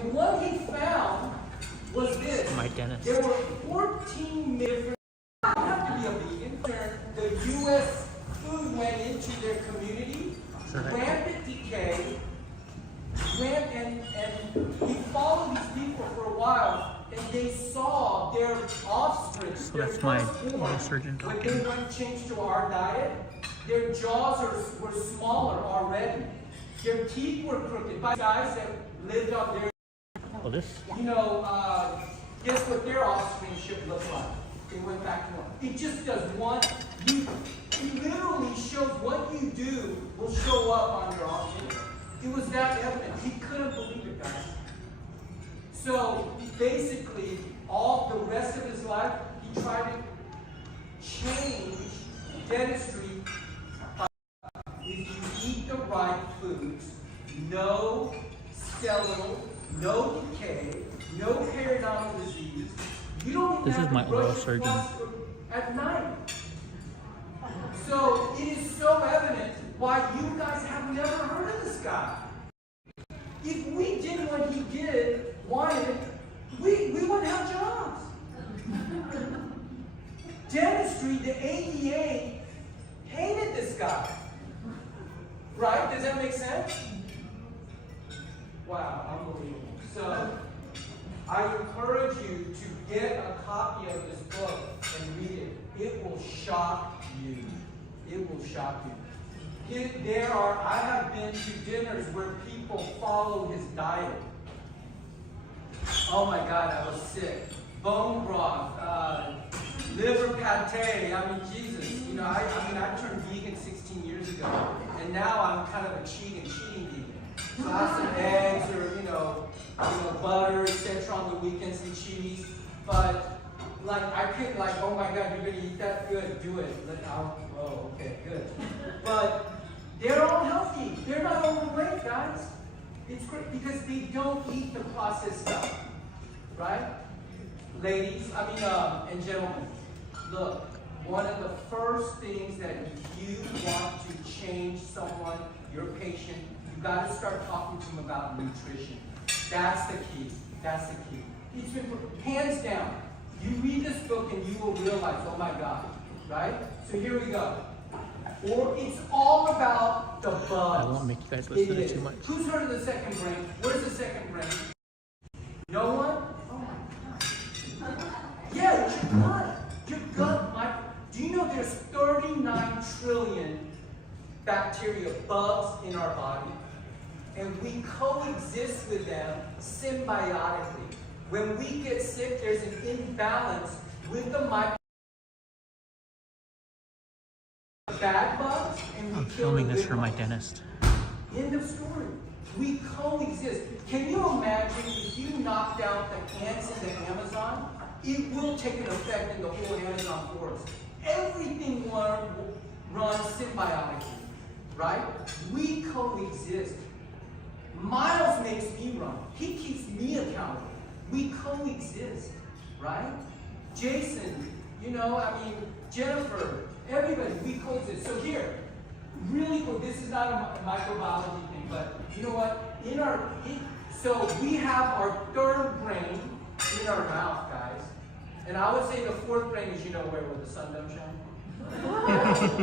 And what he found was this. My dentist. There were 14 different. You don't have to be a vegan. The U.S. food went into their community, rampant decay, and he followed these people for a while, and they saw their offspring. So that's my oral surgeon when talking. they went changed to our diet, their jaws were smaller already. Their teeth were crooked. By guys that lived up there, Oh, this? you know, guess what their offspring should look like? They went back to normal. It just does one. It literally shows what you do will show up on your offspring. It was that evident. He couldn't believe it, guys. So basically, all the rest of his life, he tried to change dentistry. If you eat the right foods, no skeletal, no decay, no periodontal disease, you don't even This is my oral surgeon. At night. So it is so evident why you guys have never heard of this guy. If we did what he wanted, we wouldn't have jobs. Dentistry, the ADA hated this guy. Right? Does that make sense? Wow, unbelievable. So, I encourage you to get a copy of this book and read it. It will shock you. It will shock you. I have been to dinners where people follow his diet. Oh my God, I was sick. Bone broth, liver pate. I mean, Jesus. You know, I turned vegan 16 years ago, and now I'm kind of a cheating vegan. So I have some eggs or you know, butter, etc. on the weekends and cheese. But like I couldn't oh my God, you're gonna eat that? Good, do it. Oh, okay, good. But they're all healthy. They're not overweight, guys. It's great because they don't eat the processed stuff, right? Ladies, and gentlemen, look. One of the first things that if you want to change someone, your patient, you got to start talking to them about nutrition. That's the key. That's the key. It's been hands down. You read this book and you will realize, oh my God, right? So here we go. Or it's all about the bugs. I won't make you guys listen to too much. Who's heard of the second brain? Where's the second brain? No one? Oh my God. Yeah, it's your gut. Your gut micro. Do you know there's 39 trillion bacteria, bugs in our body? And we coexist with them symbiotically. When we get sick, there's an imbalance with the bad bugs, and we I'm kill filming the this good for my bugs. dentist. End of story. We coexist. Can you imagine if you knocked out the ants in the Amazon? It will take an effect in the whole Amazon forest. Everything runs symbiotically, right? We coexist. Miles makes me run. He keeps me accountable. We coexist, right? Jason, Jennifer, everybody, we coexist. So here, really cool. This is not a microbiology thing, but you know what? So we have our third brain in our mouth, guys. And I would say the fourth brain is, where the sun don't shine?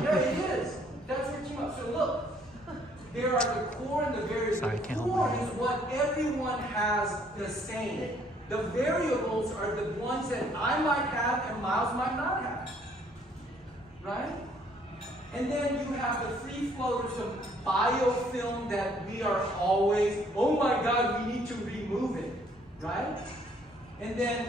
Yeah, it is. That's where it came up. So look, there are the core and the variables. Sorry, the core is what everyone has the same. The variables are the ones that I might have and Miles might not have. Right? And then you have the free floaters of biofilm that we are always, oh my God, we need to remove it. Right? And then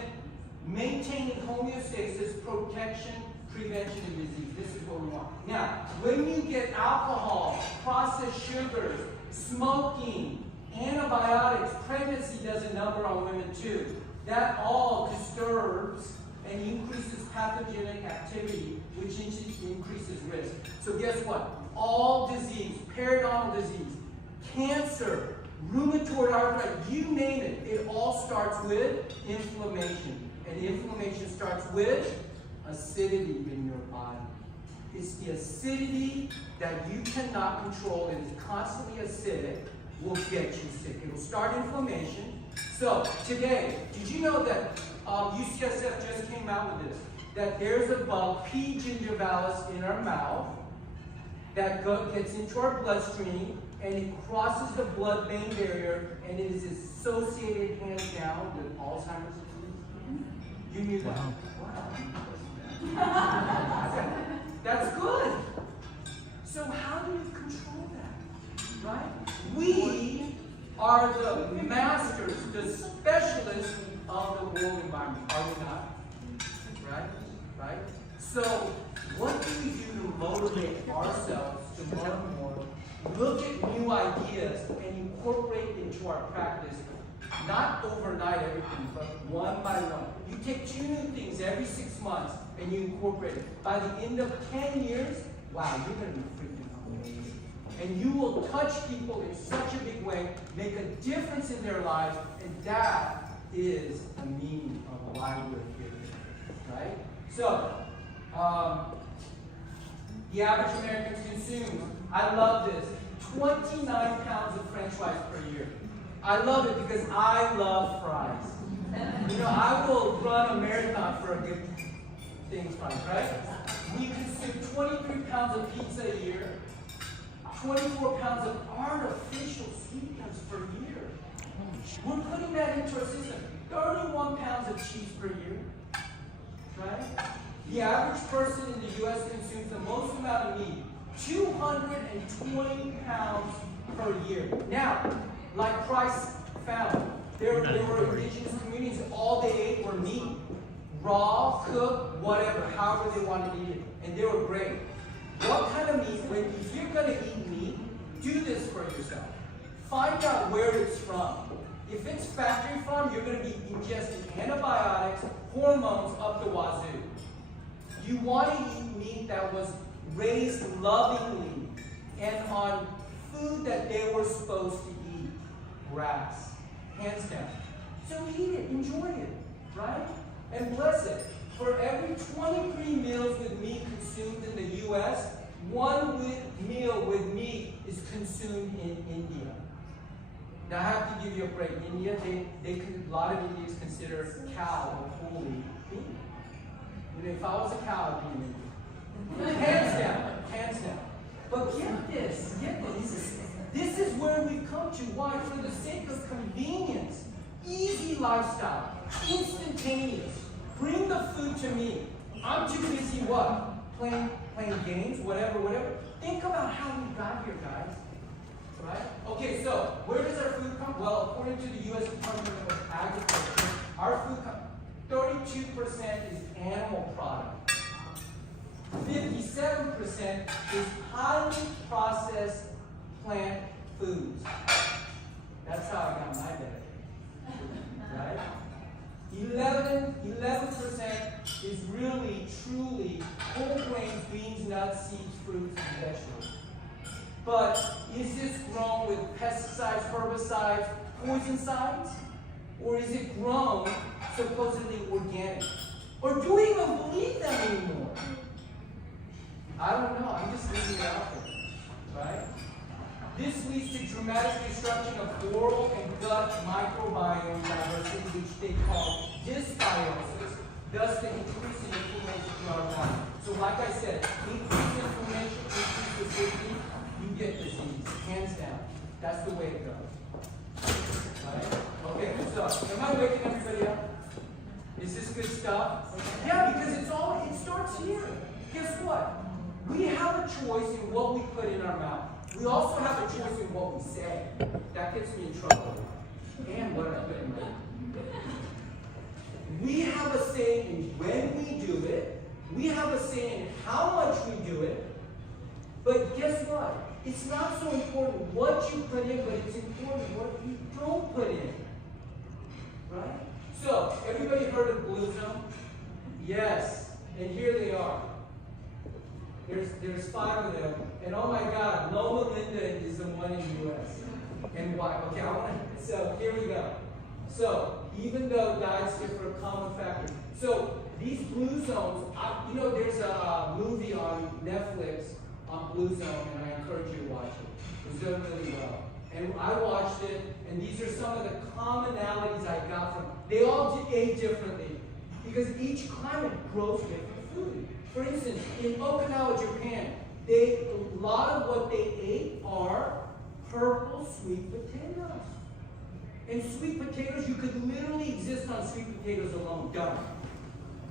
maintaining homeostasis, protection, prevention of disease. This is what we want. Now, when you get alcohol, processed sugars, smoking, antibiotics, pregnancy does a number on women too. That all disturbs and increases pathogenic activity, which increases risk. So guess what? All disease, periodontal disease, cancer, rheumatoid arthritis, you name it, it all starts with inflammation. And inflammation starts with acidity in your body. It's the acidity that you cannot control. It is constantly acidic, will get you sick. It will start inflammation. So today, did you know that UCSF just came out with this? That there's a bug, P. gingivalis, in our mouth that gets into our bloodstream and it crosses the blood-brain barrier and it is associated hands down with Alzheimer's disease. You knew that? Wow. That's good. So how do you control that? Right? We are the masters, the specialists of the world environment, are we not? Right? So what do we do to motivate ourselves to learn more, look at new ideas, and incorporate into our practice? Not overnight everything, but one by one. You take 2 new things every 6 months and you incorporate it. By the end of 10 years, wow, you're going to be freaking amazing. And you will touch people in such a big way, make a difference in their lives, and that is the meaning of why we're here, right? So, the average American consumes, I love this, 29 pounds of French fries per year. I love it because I love fries. You know, I will run a marathon for a good thing fries, right? We consume 23 pounds of pizza a year, 24 pounds of artificial sweeteners per year. We're putting that into our system. 31 pounds of cheese per year, right? The average person in the U.S. consumes the most amount of meat, 220 pounds per year. Now, like Christ found, there were indigenous communities, all they ate were meat. Raw, cooked, whatever, however they wanted to eat it. And they were great. What kind of meat, if you're going to eat meat, do this for yourself. Find out where it's from. If it's factory farm, you're going to be ingesting antibiotics, hormones up the wazoo. You want to eat meat that was raised lovingly and on food that they were supposed to eat. Grass, hands down. So eat it, enjoy it, right? And bless it. For every 23 meals with meat consumed in the U.S., 1 meal with meat is consumed in India. Now I have to give you a break. India, a lot of Indians consider cow a holy being. If I was a cow, I'd be in India. Hands down. But get this. This is where we've come to. Why? For the sake of convenience, easy lifestyle, instantaneous. Bring the food to me. I'm too busy what? Playing games, whatever. Think about how we got here, guys. Right? Okay, so where does our food come? Well, according to the U.S. Department of Agriculture, our food comes 32% is animal product. 57% is highly processed plant foods. That's how I got my diet. Right? 11% is really, truly whole grains, beans, nuts, seeds, fruits, and vegetables. But is this grown with pesticides, herbicides, poisonicides? Or is it grown supposedly organic? Or do we even believe them anymore? I don't know. I'm just leaving it out there. Right? This leads to dramatic destruction of oral and gut microbiome diversity, which they call dysbiosis, thus the increase in inflammation in our body. So like I said, increase inflammation, increase acidity, you get disease, hands down. That's the way it goes. Right? Okay, good stuff. Am I waking everybody up? Is this good stuff? Yeah, because it starts here. Guess what? We have a choice in what we put in our mouth. We also have a choice in what we say. That gets me in trouble. And what I put in my mouth. We have a say in when we do it. We have a say in how much we do it. But guess what? It's not so important what you put in, but it's important what you don't put in. Right? So, everybody heard of Blue Zone? Yes. And here they are. There's 5 of them. And oh my God, Loma Linda is the one in the U.S. And why? Okay, so here we go. So, even though diets differ, common factors. So, these blue zones, there's a movie on Netflix on Blue Zone, and I encourage you to watch it. It was done really well. And I watched it, and these are some of the commonalities I got from. They all ate differently because each climate grows different food. For instance, in Okinawa, Japan, a lot of what they ate are purple sweet potatoes. And sweet potatoes, you could literally exist on sweet potatoes alone. Done.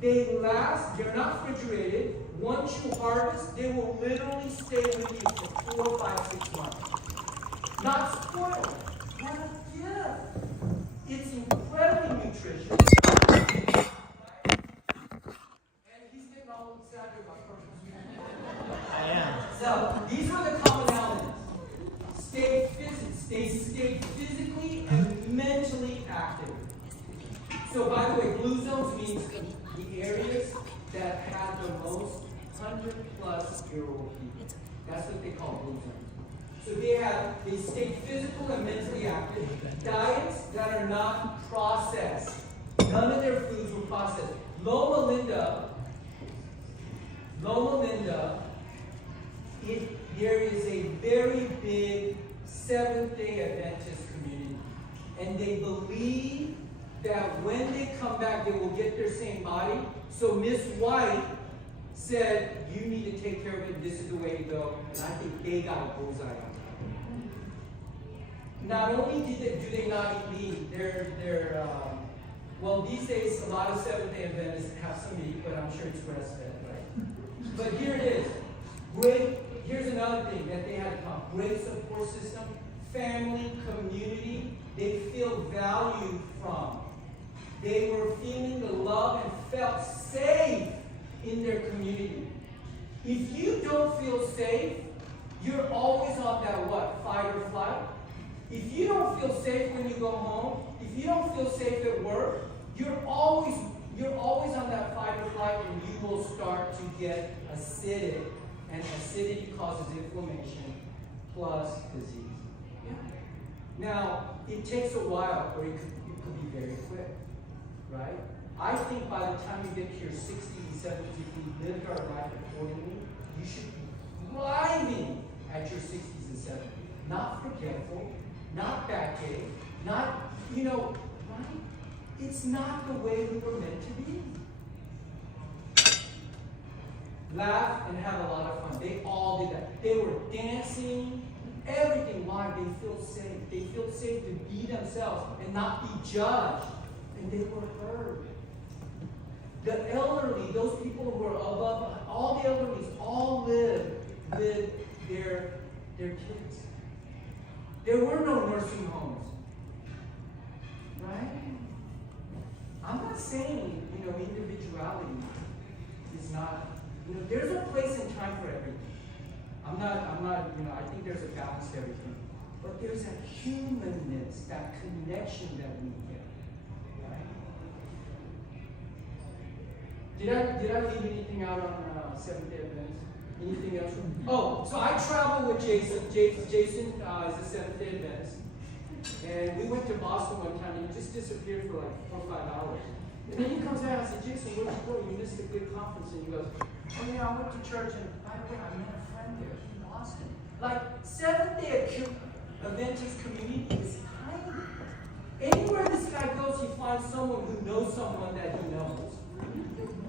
They last, they're not refrigerated. Once you harvest, they will literally stay with you for 4, 5, 6 months. Not spoiled. What a gift. It's incredibly nutritious. And he's getting all excited about purple sweet potatoes. I am. So, these are the commonalities. Stay physically and mentally active. So, by the way, blue zones means the areas that have the most 100-plus-year-old people. That's what they call blue zones. So they stay physical and mentally active. Diets that are not processed. None of their foods were processed. Loma Linda, there is a very big Seventh-day Adventist community. And they believe that when they come back, they will get their same body. So Miss White said, you need to take care of it, this is the way to go. And I think they got a bullseye on it. Not only do they not eat meat, well, these days, a lot of Seventh-day Adventists have some meat, but I'm sure it's breastfed, right? But here it is. Here's another thing that they had to come. Great support system, family, community, they feel valued from. They were feeling the love and felt safe in their community. If you don't feel safe, you're always on that what? Fight or flight? If you don't feel safe when you go home, if you don't feel safe at work, you're always on that fight or flight, and you will start to get acidic. And acidity causes inflammation plus disease. Yeah. Now, it takes a while, or it could be very quick, right? I think by the time you get to your 60s and 70s, if you lived our life accordingly, you should be thriving at your 60s and 70s. Not forgetful, not backache, not, right? It's not the way we were meant to be. Laugh and have a lot of fun. They all did that. They were dancing, everything. Why? They feel safe. They feel safe to be themselves and not be judged. And they were heard. The elderly, those people who are above, all the elderly, all lived with their kids. There were no nursing homes. Right? I'm not saying, individuality is not, there's a place and time for everything. I'm not, I think there's a balance to everything. But there's a humanness, that connection that we get. Right? Did I leave anything out on Seventh-day Adventist? Anything else? Oh, so I traveled with Jason. Jason is a Seventh-day Adventist. And we went to Boston one time, and he just disappeared for like 4 or 5 hours. And then he comes out and I said, Jason, where'd you go? You missed a good conference. And he goes, oh yeah, I went to church, and by the way, I met a friend there in Boston. Like, Seventh-day Adventist community is tiny. Anywhere this guy goes, he finds someone who knows someone that he knows.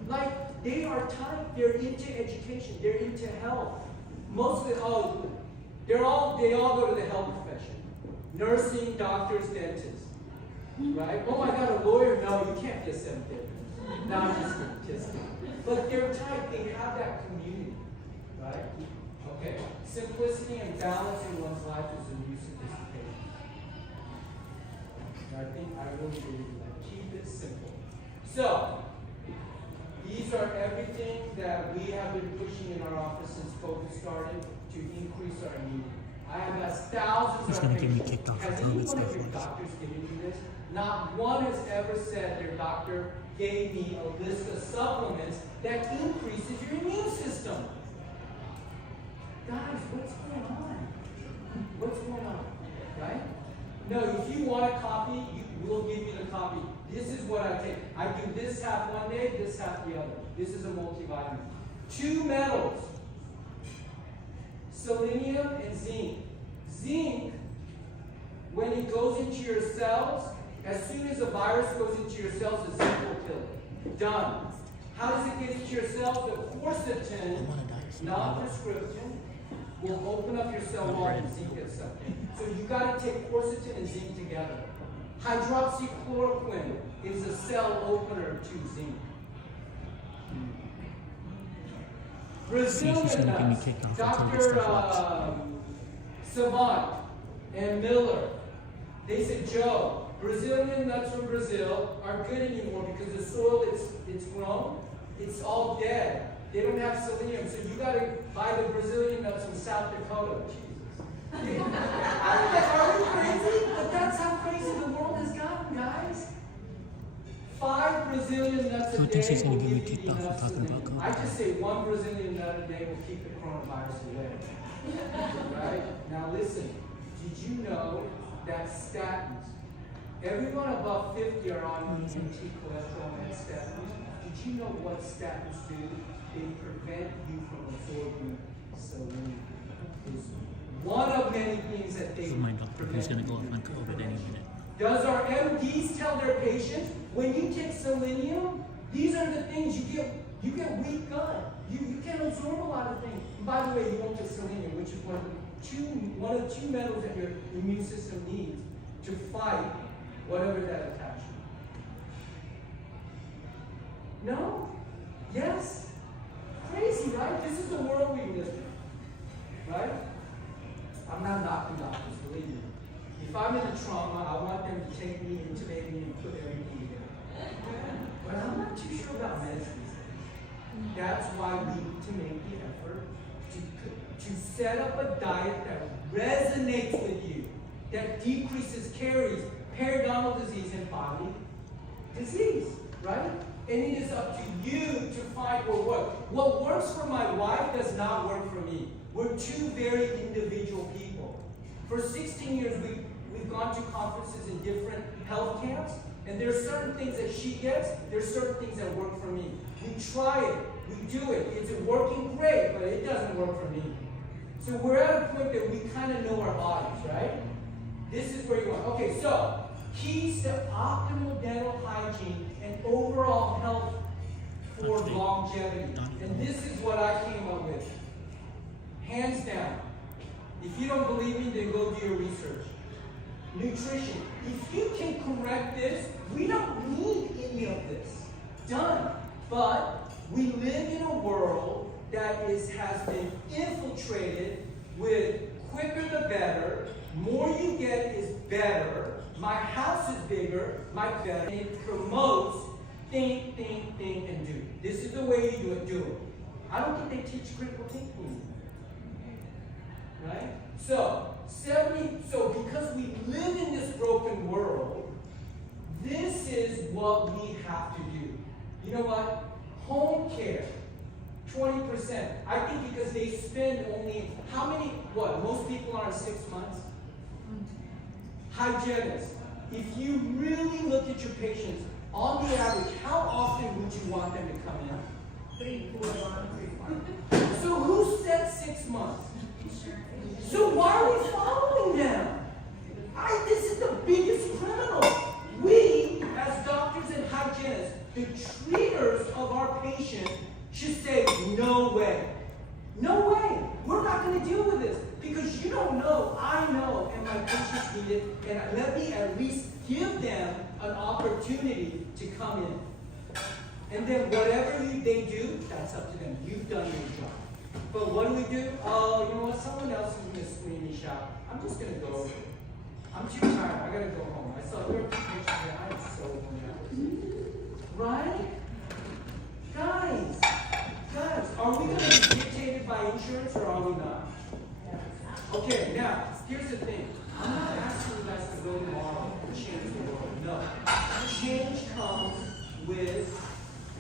Like, they are tiny. They're into education. They're into health. Mostly, they all go to the health profession. Nursing, doctors, dentists. Right? Oh my God, a lawyer? No, you can't be a Seventh-day Adventist. No, I'm just kidding. But they're tight. They have that community. Right? Okay. Simplicity and balance in one's life is a new sophistication. I really believe that. Keep it simple. So, these are everything that we have been pushing in our office since COVID started to increase our immunity. I have asked thousands He's of going to get me patients, kicked off has the COVID any one of stuff your once. doctors given you this? Not one has ever said their doctor gave me a list of supplements that increases your immune system. Guys, what's going on? What's going on? Right? No, if you want a copy, we'll give you the copy. This is what I take. I do this half one day, this half the other. This is a multivitamin. 2 metals. selenium and zinc. Zinc, when it goes into your cells, as soon as a virus goes into your cells, the zinc will kill it. Done. How does it get into your cells? The quercetin, non-prescription, will open up your cell wall and zinc itself. So you got to take quercetin and zinc together. Hydroxychloroquine is a cell opener to zinc. Brazilian nuts, Dr. Savant and Miller, they said, Joe, Brazilian nuts from Brazil aren't good anymore because the soil it's grown, it's all dead. They don't have selenium, so you got to buy the Brazilian nuts from South Dakota. Jesus. Are we crazy? But that's how crazy the world has gotten, guys. 5 Brazilian nuts a day will give you enough selenium. I just say 1 Brazilian nut a day will keep the coronavirus away. Right? Now listen, did you know that statins, everyone above 50 are on anti-cholesterol and statins? Did you know what statins do? They prevent you from absorbing selenium. It's one of many things that they My doctor who's going to go off on COVID any minute. Does our MDs tell their patients, when you take selenium, these are the things you get weak gut. You can absorb a lot of things. And by the way, you won't get selenium, which is one of the two metals that your immune system needs to fight whatever that attacks you. No? Yes? Crazy, right? This is the world we live in. Right? I'm not knocking doctors, believe me. If I'm in a trauma, I want them to take me, intubate me, and put everything together. But I'm not too sure about medicines. That's why we need to make the effort to set up a diet that resonates with you, that decreases caries, periodontal disease, and bodily disease, right? And it is up to you to find what works. What works for my wife does not work for me. We're two very individual people. For 16 years, we've gone to conferences in different health camps, and there's certain things that she gets, there's certain things that work for me. We try it, we do it. It's working great, but it doesn't work for me. So we're at a point that we kind of know our bodies, right? This is where you want. Okay, so keys to optimal dental hygiene and overall health for longevity. And this is what I came up with. Hands down. If you don't believe me, then go do your research. Nutrition. If you can correct this, we don't need any of this. Done. But we live in a world that has been infiltrated with quicker the better, more you get is better, my house is bigger, my better. And it promotes think, and do. This is the way you do it. I don't think they teach critical thinking. Right? So because we live in this broken world, this is what we have to do. You know what? Home care, 20%. I think because they spend only, most people are in 6 months. Hygienists, if you really look at your patients, on the average, how often would you want them to come in? 3, 4 months. So who said 6 months? So why are we following them? This is the biggest criminal. We, as doctors and hygienists, the treaters of our patient, should say, no way. No way. We're not going to deal with this. Because you don't know, I know, and my patients need it, and let me at least give them an opportunity to come in. And then whatever they do, that's up to them. You've done your job. But what do? Oh, you know what? Someone else is going to scream me shout. I'm just going to go. I'm too tired. I got to go home. I saw 13 patients here. I am so worn out. Right? Guys, are we going to be dictated by insurance or are we not? Okay, now, here's the thing. I'm not asking you guys to go tomorrow and change the world. No. Change comes with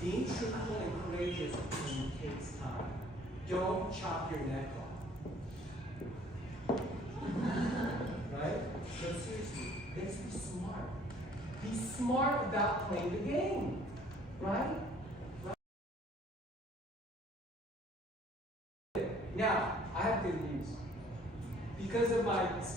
being truthful and courageous, and it takes time. Don't chop your neck off. Right? But seriously, let's be smart. Be smart about playing the game. Right? Now, I have good news.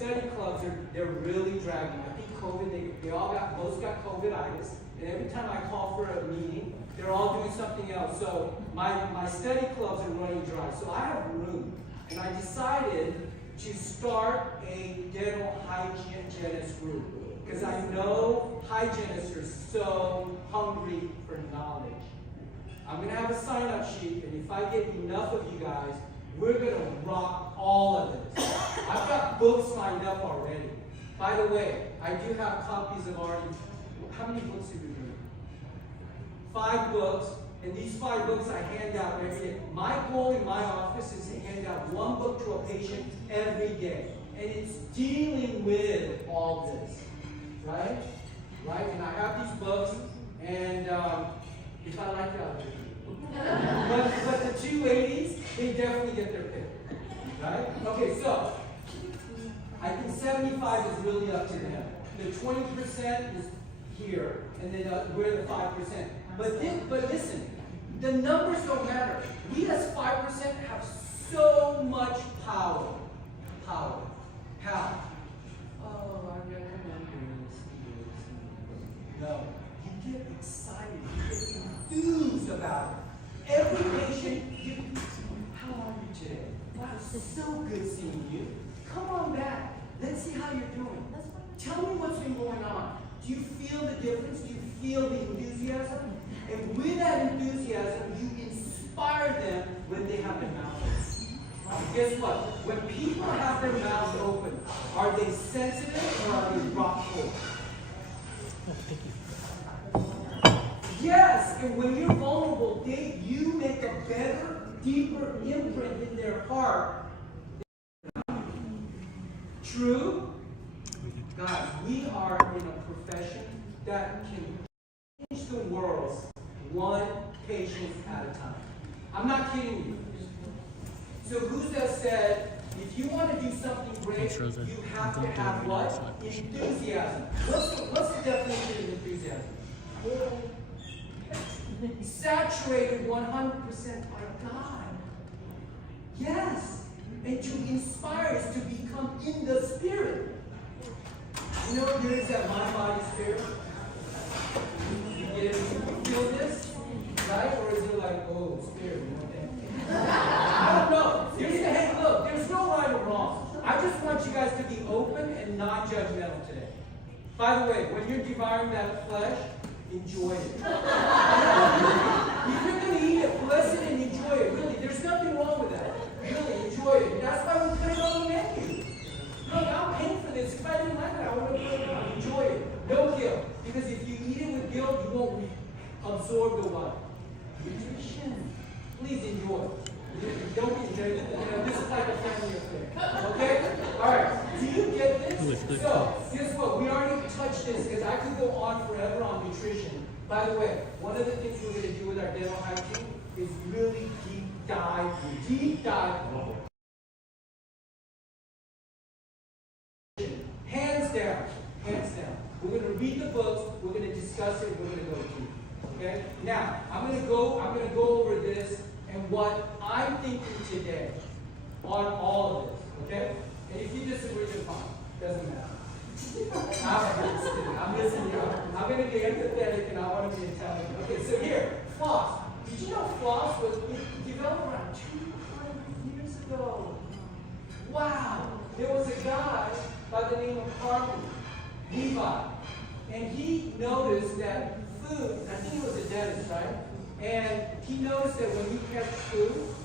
study clubs they're really dragging. I think COVID, they all most got COVID-itis, and every time I call for a meeting, they're all doing something else. So my study clubs are running dry. So I have room, and I decided to start a dental hygienist group because I know hygienists are so hungry for knowledge. I'm going to have a sign-up sheet, and if I get enough of you guys, we're going to rock all of this. I've got books lined up already. By the way, I do have copies of already. How many books have you read? 5 books, and these 5 books I hand out every day. My goal in my office is to hand out 1 book to a patient every day, and it's dealing with all this, right? Right? And I have these books, and if I like it, I'll do it. But the 2 ladies, they definitely get their pick, right? Okay, so I think 75 is really up to them. The 20% is here, and then we're the 5%. But listen, the numbers don't matter. We as 5% have so much power. Power. How? Oh, I recommend this. No. You get excited. You get enthused about it. Every patient, how are you today? Wow, it's so good seeing you. Come on back. Let's see how you're doing. Tell me what's been going on. Do you feel the difference? Do you feel the enthusiasm? And with that enthusiasm, you inspire them when they have their mouth open. Guess what? When people have their mouths open, are they sensitive or are they rock cold? Oh, thank you. Yes, and when you're vulnerable, you make a better, deeper imprint in their heart. True? Guys, we are in a profession that can change the world 1 patient at a time. I'm not kidding you. So Gustav said, if you want to do something great, you have to have what? Enthusiasm. What's the definition of enthusiasm? Saturated 100% by God. Yes. And to inspire is to become in the spirit. You know there is that mind, body, spirit? You get it? You feel this? Right? Or is it like, oh, spirit, you know that? I don't know. Hey, look, there's no right or wrong. I just want you guys to be open and non-judgmental today. By the way, when you're devouring that flesh, enjoy it. If you're going to eat it, bless it and enjoy it. Really, there's nothing wrong with that. Really, enjoy it. That's why we put it on the menu. Look, I'm paying for this. If I didn't like it, I wouldn't put it on. Enjoy it. No guilt. Because if you eat it with guilt, you won't absorb the what? Nutrition. Please enjoy it. Don't be this is like a family affair. Okay? Alright. Do you get this? So, guess what? We already touched this because I could go on forever on nutrition. By the way, one of the things we're going to do with our dental hygiene is really deep dive. Hands down. Hands down. We're going to read the books, we're going to discuss it, we're going to go deep. Okay? Now, I'm going to go over this and what I'm thinking today on all of this. Okay? And if you disagree, then fine. Doesn't matter. I'm listening. I'm going to be empathetic and I want to be intelligent. Okay, so here, floss. Did you know floss was developed around 200 years ago? Wow. There was a guy by the name of Carmen Levi, and he noticed that food, I think he was a dentist, right? And he noticed that when you catch food,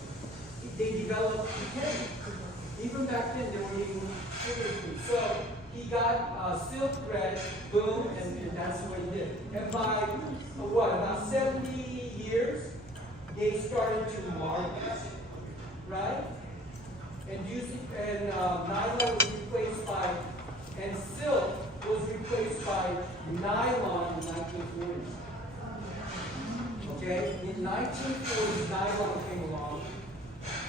they developed decay. Even back then, they were eating sugar food. So he got silk thread, boom, and that's what he did. And by, about 70 years, they started to market, right? And nylon was replaced by, and silk was replaced by nylon in the 1940s. Okay? In 1940s, nylon came along,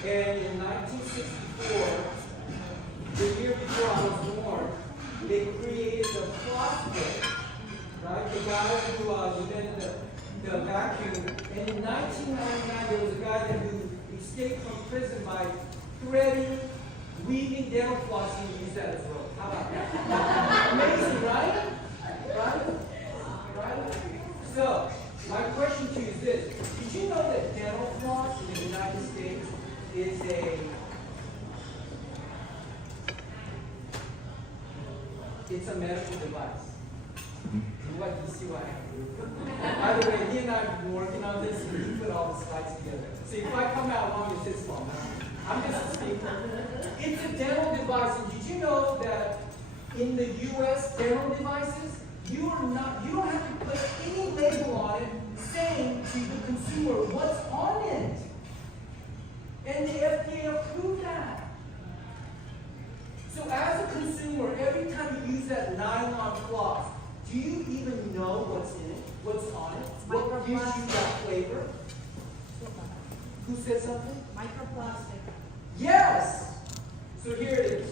and in 1964, the year before I was born, they created the floss book, right? The guy who invented the vacuum. And in 1999, there was a guy who escaped from prison by threading, weaving dental floss, and used that as well. How about that? Amazing, right? Right? So, my question to you is this. Did you know that dental floss in the United States is it's a medical device? What do you see why? By the way, he and I have been working on this, and he put all the slides together. So if I come out wrong, it's his fault. I'm just a speaker. It's a dental device, and did you know that in the U.S. dental devices, you don't have to put any label on it saying to the consumer what's on it. And the FDA approved that. So as a consumer, every time you use that nylon floss, do you even know what's in it? What's on it? What gives you that flavor? Who said something? Microplastic. Yes! So here it is.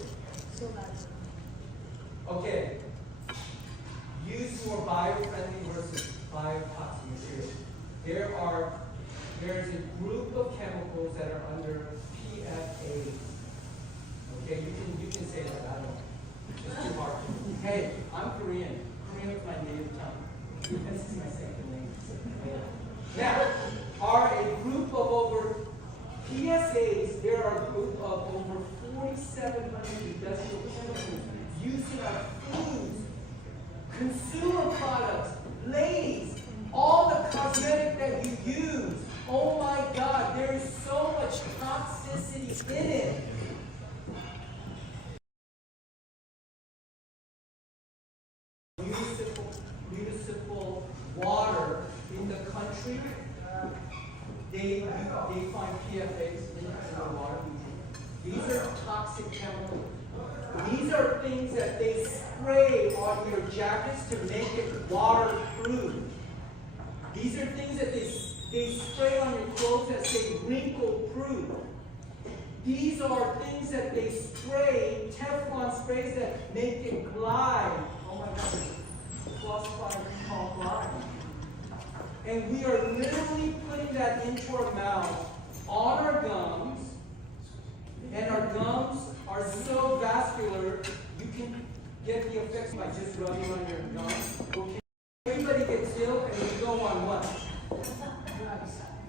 Okay. Use more bio-friendly versus biotoxic materials. There's a group of chemicals that are under PFAs. Okay, you can say that, I don't know. It's too hard. Hey, I'm Korean. Korean is my native tongue. This is my second language. Now, are a group of over PSAs, there are a group of over 4,700 industrial chemicals used in our foods, consumer products, ladies, all the cosmetic that you use. Oh my God, there is so much toxicity in it. Municipal water in the country, they find PFAS in the water. These are toxic chemicals. These are things that they spray on your jackets to make it waterproof. These are things that they spray on your clothes that say wrinkle-proof. These are things that they spray, Teflon sprays that make it glide. Oh my God, phosphide called glide. And we are literally putting that into our mouth, on our gums, and our gums are so vascular, you can get the effects by just rubbing on your gums. Okay. Everybody gets ill, and we go on what?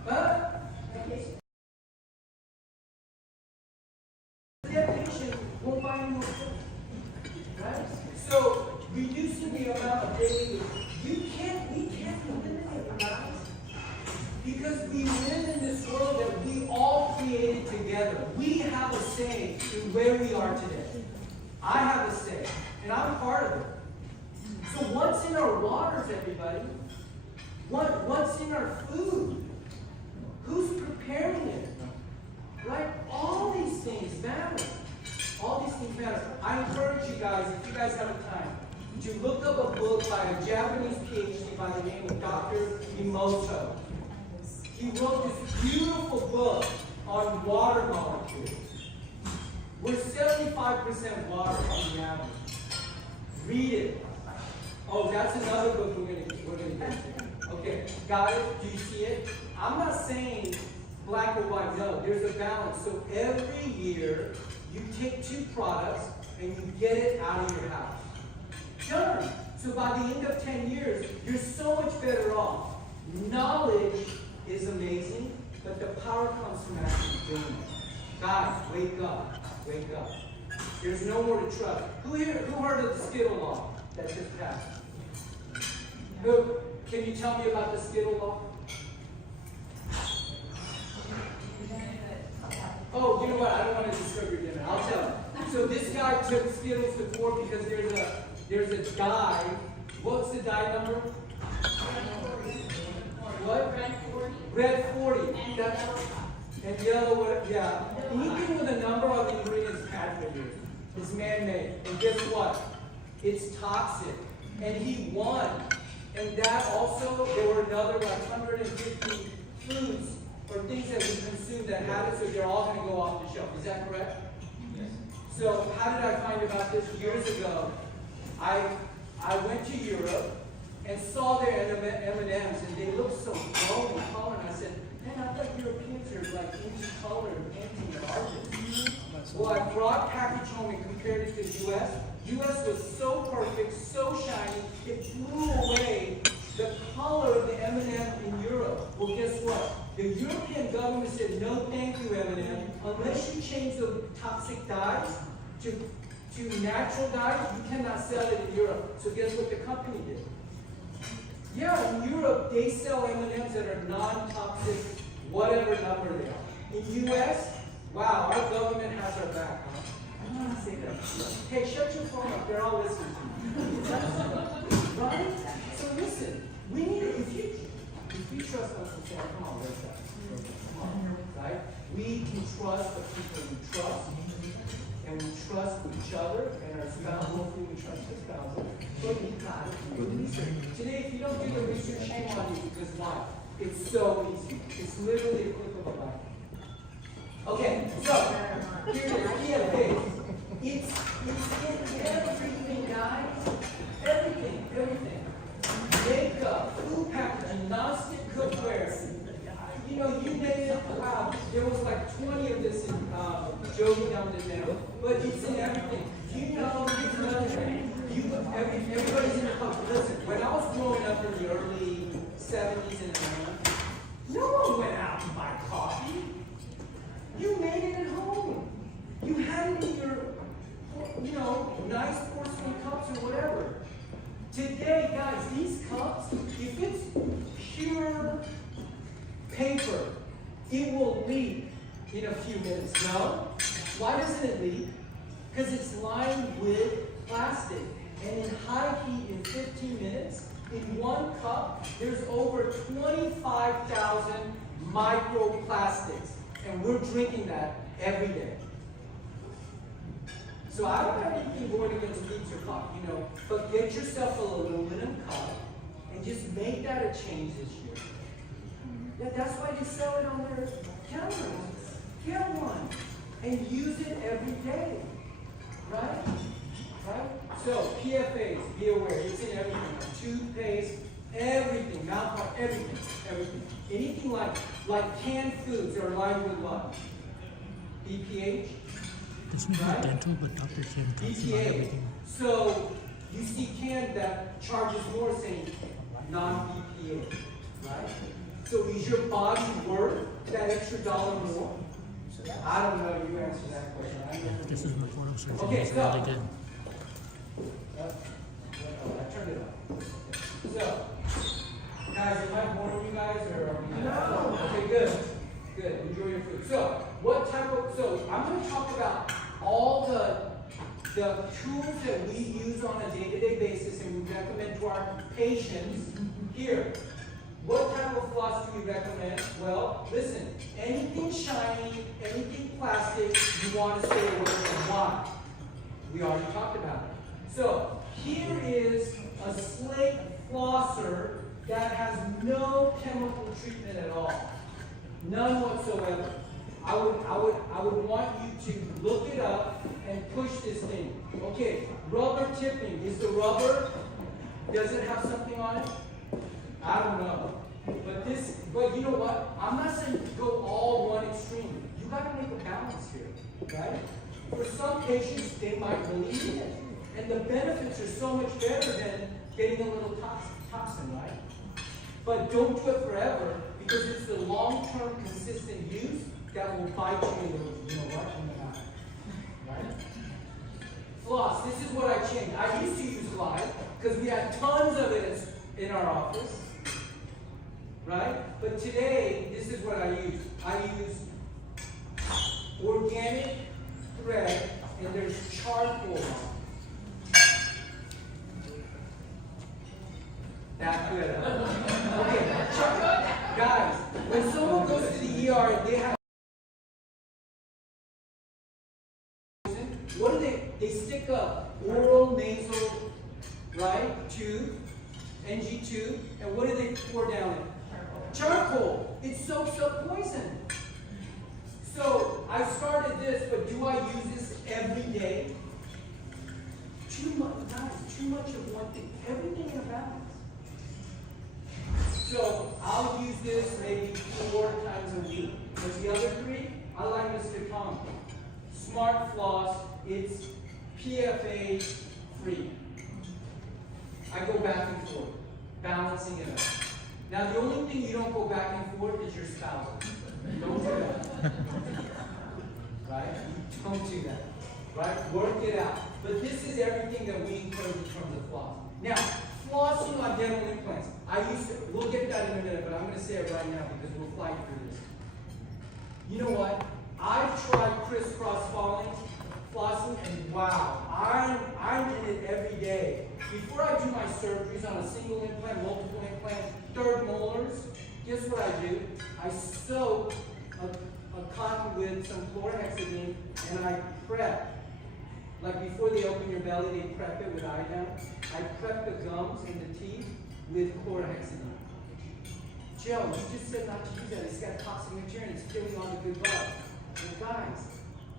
Huh? That patient won't buy any more food. Right? So, reducing the amount of daily, we can't eliminate it, guys. Because we live in this world that we all created together. We have a say in where we are today. I have a say, and I'm part of it. So what's in our waters, everybody? What's in our food? Who's preparing it? Right? All these things matter. All these things matter. I encourage you guys, if you guys have time, to look up a book by a Japanese PhD by the name of Dr. Emoto. He wrote this beautiful book on water molecules. We're 75% water on the average. Read it. Oh, that's another book we're gonna get to. Okay, got it? Do you see it? I'm not saying black or white. No, there's a balance. So every year you take 2 products and you get it out of your house. Done. So by the end of 10 years, you're so much better off. Knowledge is amazing, but the power comes from actually doing it. Guys, wake up. Wake up. There's no more to trust. Who heard of the Skittle law that just passed? Who? Can you tell me about the Skittle law? Oh, you know what? I don't want to disturb your dinner. I'll tell you. So this guy took Skittles to court because there's a dye. What's the dye number? What? Red 40. And yellow, yeah. Anything with a number on the ingredients is bad for you. It's man-made. And guess what? It's toxic. And he won. And that also, there were another like 150 foods or things that we consume that had it, so they're all going to go off the shelf. Is that correct? Yes. So how did I find about this years ago? I went to Europe and saw their M&Ms, and they looked so gold in color. And I said, man, I thought Europeans are like into color and painting and artists. Well, I brought package home and compared it to the U.S. U.S. was so perfect, so shiny, it blew away the color of the M&M in Europe. Well, guess what? The European government said, no thank you, M&M. Unless you change the toxic dyes to natural dyes, you cannot sell it in Europe. So guess what the company did? Yeah, in Europe, they sell M&Ms that are non-toxic, whatever number they are. In U.S., wow, our government has our back, huh? I don't want to say that. Hey, shut your phone up. They're all listening to you. Right? So listen, we need to, if you trust us and say, come on, let's go. Come on, right? We can trust the people we trust, and we trust each other, and our spouse, hopefully we trust our spouse. But you got to do the research. Today, if you don't do the research, shame on you, because why? It's so easy. It's literally a click of a button. Okay, so here it is. PFA. It's in everything, guys. Everything. Makeup, food packaging, non-stick cookware. You know, you name it. Wow, there was like 20 of this in Joey dumped it down. But it's in everything. You know, it's another thing. Everybody's in the country. Listen, when I was growing up in the early 70s and 90s, no one went out to buy coffee. You made it at home. You had it in your, nice porcelain cups or whatever. Today, guys, these cups, if it's pure paper, it will leak in a few minutes. No? Why doesn't it leak? Because it's lined with plastic. And in high heat, in 15 minutes, in one cup, there's over 25,000 microplastics. And we're drinking that every day. So I don't have anything going against leaks or coffee, but get yourself an aluminum cup and just make that a change this year. Yeah, that's why they sell it on their counters. Get one and use it every day, right? So PFAs, be aware, it's in everything. Toothpaste, everything, mouthwash, everything. Anything like canned foods that are lined with what? BPH. This may be dental, but doctors can talk about everything. So you see canned that charges more, saying non-BPH, right? So is your body worth that extra dollar more? I don't know. You answer that question. I know. This is my photo surgery. Okay, It's so really good. I turned it off. So, guys, am I boring you guys or are we? No. Okay, good. Enjoy your food. So, I'm going to talk about all the tools that we use on a day-to-day basis and we recommend to our patients here. What type of floss do we recommend? Well, listen, anything shiny, anything plastic, you want to stay away from. Why? We already talked about it. So, here is a slate flosser that has no chemical treatment at all. None whatsoever. I would want you to look it up and push this thing. Okay, rubber tipping. Is the rubber, does it have something on it? I don't know. But you know what? I'm not saying to go all one extreme. You got to make a balance here, right? For some patients, they might really need it. And the benefits are so much better than getting a little toxin, right? But don't do it forever because it's the long-term consistent use that will bite you in the eye. Right? Floss, this is what I changed. I used to use Glide because we had tons of it in our office. Right? But today, this is what I use. I use organic thread and there's charcoal on it. That's good. Okay, guys, when someone goes to the ER and they have what do they stick up oral nasal, right, tube, NG tube, and what do they pour down it? Charcoal. It soaks up poison. So I started this, but do I use this every day? Too much, guys, too much of one thing. Everything in a balance. So I'll use this maybe 4 times a week. But the other 3, I like Mr. Tom. Smart Floss. It's PFA free. I go back and forth, balancing it out. Now the only thing you don't go back and forth is your spouse. Don't do that. Right? Don't do that. Right? Work it out. But this is everything that we encourage in terms of floss. Now, flossing on dental implants. We'll get that in a minute, but I'm going to say it right now because we'll fly through this. You know what? I've tried crisscross flossing, and wow, I'm in it every day. Before I do my surgeries on a single implant, multiple implant, third molars, guess what I do? I soak a cotton with some chlorhexidine and I prep. Like before they open your belly, they prep it with iodine. I prep the gums and the teeth with chlorhexidine. Joe, you just said not to use that. It's got toxic material. It's killing all the good bugs. But guys,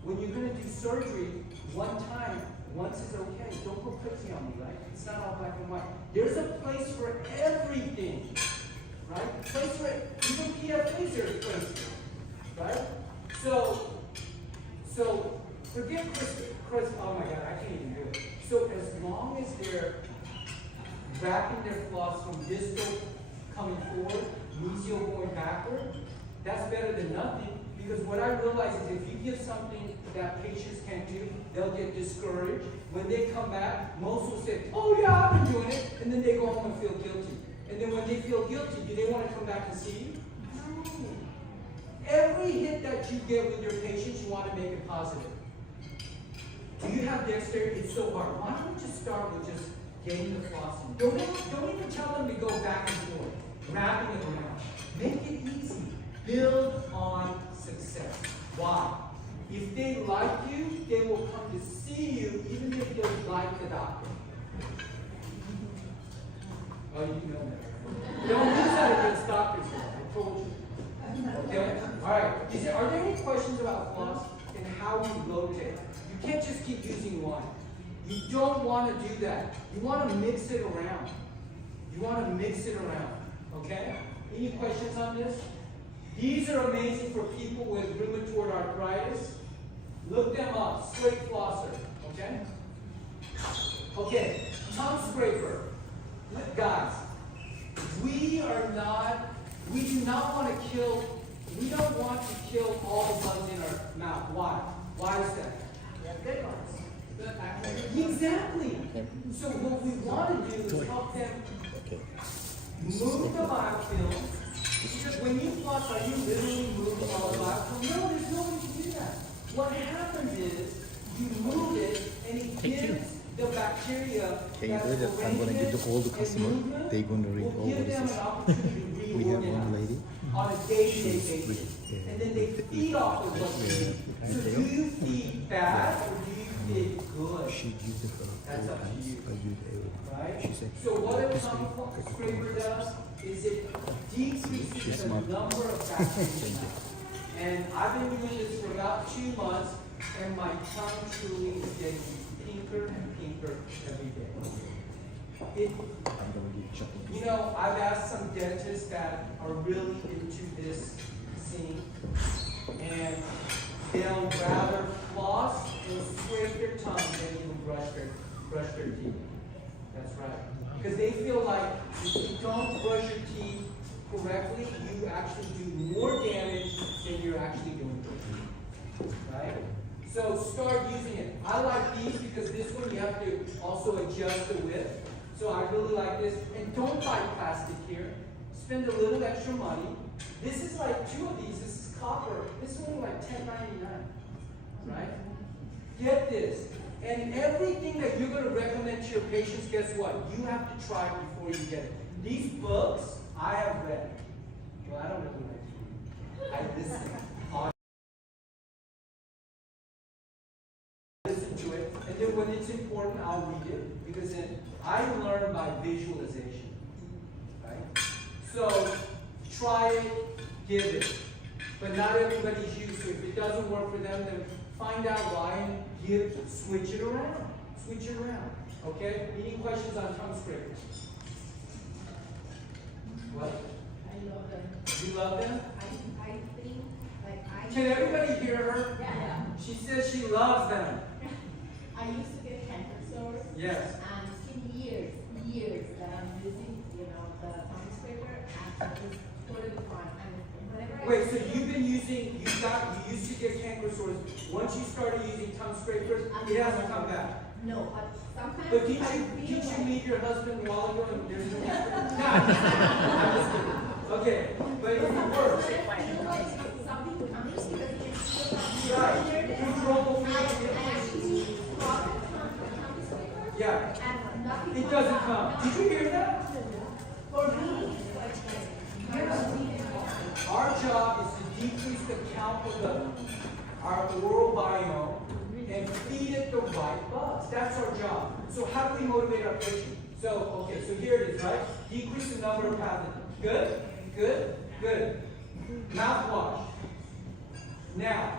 when you're going to do surgery, one time, once is okay. Don't go crazy on me, right? It's not all black and white. There's a place for everything, right? Place for even PFAs there's a place for, right? So forget Chris. Oh my God, I can't even do it. So as long as they're wrapping their floss from distal coming forward, mesial going backward, that's better than nothing. Because what I realize is if you give something that patients can't do, they'll get discouraged. When they come back, most will say, oh yeah, I've been doing it. And then they go home and feel guilty. And then when they feel guilty, do they want to come back and see you? No. Every hit that you get with your patients, you want to make it positive. Do you have dexterity? It's so hard. Why don't we just start with just getting the flossing? Don't even tell them to go back and forth, wrapping it around. Make it easy. Build on success. Why? If they like you, they will come to see you even if they don't like the doctor. Oh, you know that. Don't use that against doctors. I told you. Okay? Alright. Are there any questions about floss and how we rotate? You can't just keep using one. You don't want to do that. You want to mix it around. You want to mix it around. Okay? Any questions on this? These are amazing for people with rheumatoid arthritis. Look them up. Straight flosser. Okay? Okay. Tongue scraper. Guys, we do not want to kill, we don't want to kill all the bugs in our mouth. Why? Why is that? Exactly. So what we want to do is help them move the biofilm. Because when you floss, are you literally moving all the biofilm? No, there's no way to do that. What happens is you move it and it gives the bacteria that I'm going to give the call to customer. They're going to read all what it is. We have one lady. On a day-to-day basis. And then they feed off of what you eat. So do you feed bad or do you feed good? She used it for that's up to you. I used it. Right? She said, so what a tongue scraper does is it decreases the number of bacteria. And I've been doing this for about 2 months, and my tongue truly is getting pinker and pinker every day. You know, I've asked some dentists that are really into this scene, and they'll rather floss and scrape their tongue than even brush their teeth. That's right. Because they feel like if you don't brush your teeth correctly, you actually do more damage than you're actually doing. Right? So start using it. I like these because this one you have to also adjust the width. So I really like this. And don't buy plastic here. Spend a little extra money. This is like 2 of these. This is copper. This is only like $10.99. Right? Get this. And everything that you're going to recommend to your patients, guess what? You have to try before you get it. These books I have read. Well, I don't really like to read. I listen. To it, and then when it's important, I'll read it because then I learn by visualization. Right? So try it, give it, but not everybody's used to it. If it doesn't work for them, then find out why and switch it around. Switch it around. Okay? Any questions on tongue scrapers? What? I love them. You love them? I think like Can everybody hear her? Yeah. She says she loves them. I used to get canker sores Yes. And it's been years that I'm using, the tongue scraper, and it's totally fine. And whenever Wait, so you've been using, you used to get canker sores. Once you started using tongue scrapers, it hasn't come back. No, but sometimes But did I feel you like- leave your husband a while ago and there's no? No, I'm just kidding. Okay, but it works. Something with tongue because it's still not Right. here. Control I actually brought the tongue scraper. Yeah. And nothing It doesn't come. Did you hear that? For me, Our job is to decrease the count of our oral biome and feed it the right bugs. That's our job. So how do we motivate our patient? So, okay, so here it is, right? Decrease the number of pathogens. Good, good, good. Mouthwash. Now,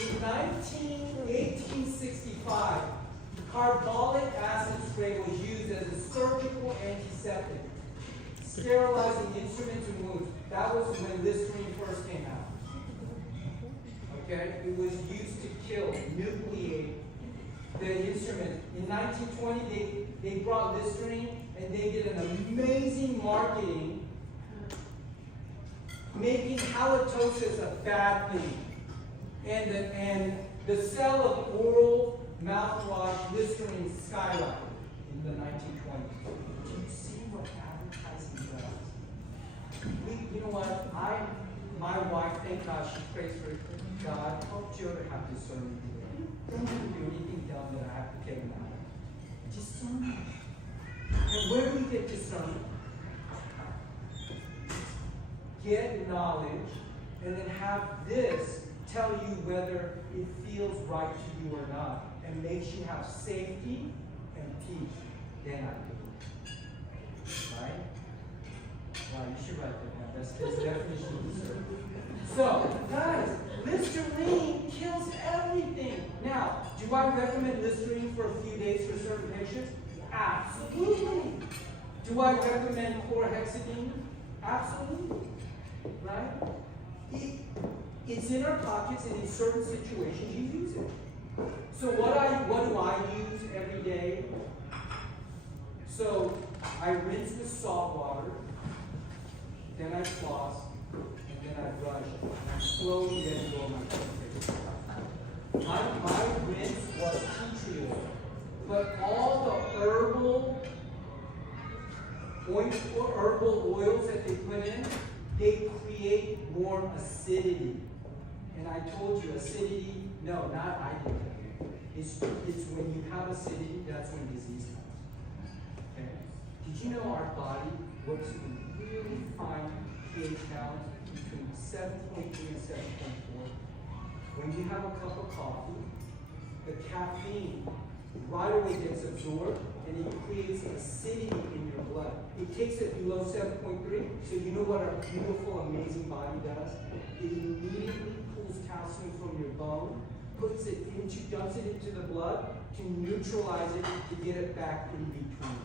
in 1865, carbolic acid spray was used as a surgical antiseptic, sterilizing instruments and wounds. That was when Listerine first came out. Okay? It was used to kill, nucleate the instruments. In 1920, they brought Listerine and they did an amazing marketing, making halitosis a bad thing. And the sale of oral mouthwash Listerine skyrocketed in the 1920s. Do you see what advertising does? You know what? My wife, thank God, she prays for God. Help Joe to have discernment. Don't do anything dumb that I have to get him out of. Discernment. And where do we get discernment? Get knowledge, and then have this tell you whether it feels right to you or not, and makes you have safety and peace. Then I do. Right? Wow, you should write that down. That's the definition of discernment. So, guys, Listerine kills everything. Now, do I recommend Listerine for a few days for certain patients? Absolutely. Do I recommend chlorhexidine? Absolutely. Right? It's in our pockets, and in certain situations you use it. So what do I use every day? So I rinse with salt water, then I floss, and then I brush, and I slowly let go of my toothpaste. My rinse was tea tree oil, but all the herbal oils that they put in, they create more acidity. And I told you acidity, no, not I did. It's when you have acidity, that's when disease comes. Okay? Did you know our body works with really fine pH balance between 7.3 and 7.4? When you have a cup of coffee, the caffeine right away gets absorbed and it creates acidity in your blood. It takes it below 7.3, so you know what our beautiful, amazing body does? It immediately pulls calcium from your bone, dumps it into the blood to neutralize it, to get it back in between.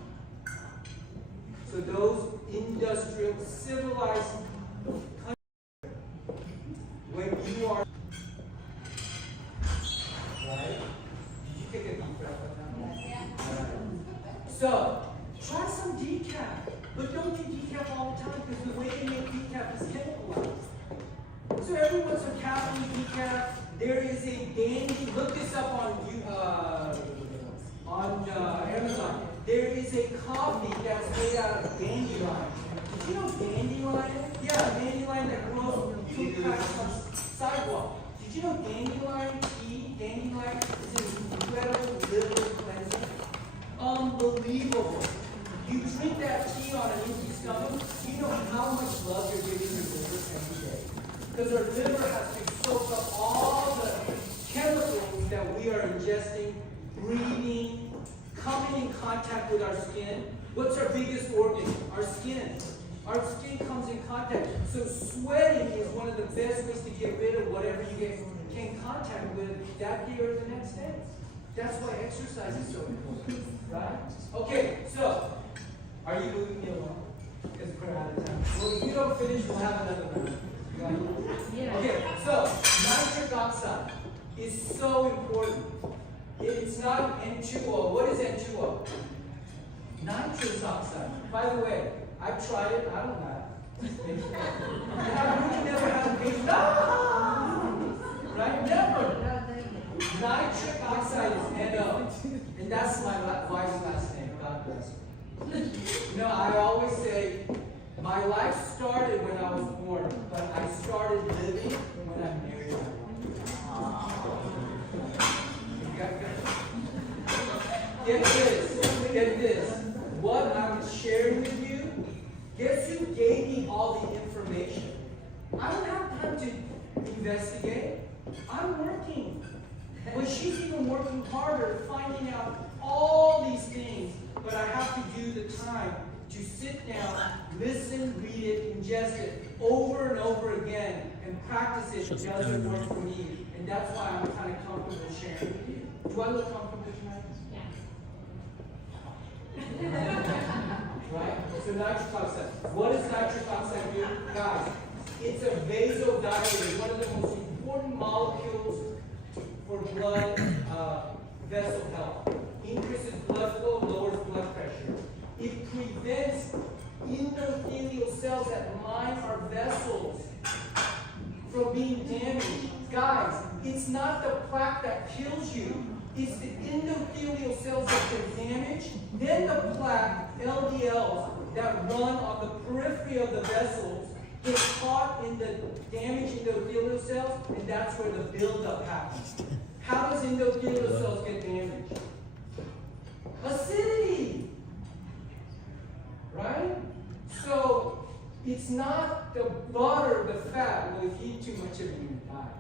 So those industrial, civilized countries, when you are, right? Did you take a deep breath right now? Yeah. So, try some decaf, but don't do decaf all the time because the way they make decaf is chemicalized. So everyone's a caffeine decaf. There is a dandy, look this up on Amazon. There is a coffee that's made out of dandelion. Did you know dandelion? Yeah, dandelion that grows past on sidewalk. Did you know dandelion tea? Dandelion is an incredible liver cleanser. Unbelievable. You drink that tea on an empty stomach, you know how much love you're giving your liver every day. Because our liver has to soak up all the chemicals that we are ingesting, breathing, coming in contact with our skin. What's our biggest organ? Our skin. Our skin comes in contact. So sweating is one of the best ways to get rid of whatever you get in contact with that day or the next day. That's why exercise is so important, right? Okay, so are you moving me along? Because we're out of time. Well, if you don't finish, we'll have another round. Okay, so nitric oxide is so important. It's not not N2O. What is N2O? Nitrous oxide. By the way, I've tried it. I don't have it. You never had a patient. No! Right? Never. Nitric oxide is NO. And that's my wife's last name. God bless her. You know, I always say, my life started when I was born, but I started living when I married my wife. Get this. What I'm sharing with you, guess who gave me all the information? I don't have time to investigate. I'm working. Well, she's even working harder, finding out all these things, but I have to do the time to sit down, listen, read it, ingest it over and over again, and practice it. It doesn't work for me, and that's why I'm kind of comfortable sharing with you. Do I look comfortable tonight? Right? So nitric oxide. What does nitric oxide do? Guys, it's a vasodilator, one of the most important molecules for blood vessel health. Increases blood flow, lowers blood pressure. It prevents endothelial cells that line our vessels from being damaged. Guys, it's not the plaque that kills you. It's the endothelial cells that get damaged. Then the plaque, LDLs, that run on the periphery of the vessels get caught in the damaged endothelial cells, and that's where the buildup happens. How does endothelial cells get damaged? Acidity. Right? So, it's not the butter, the fat. Well, if you eat too much of it, you die.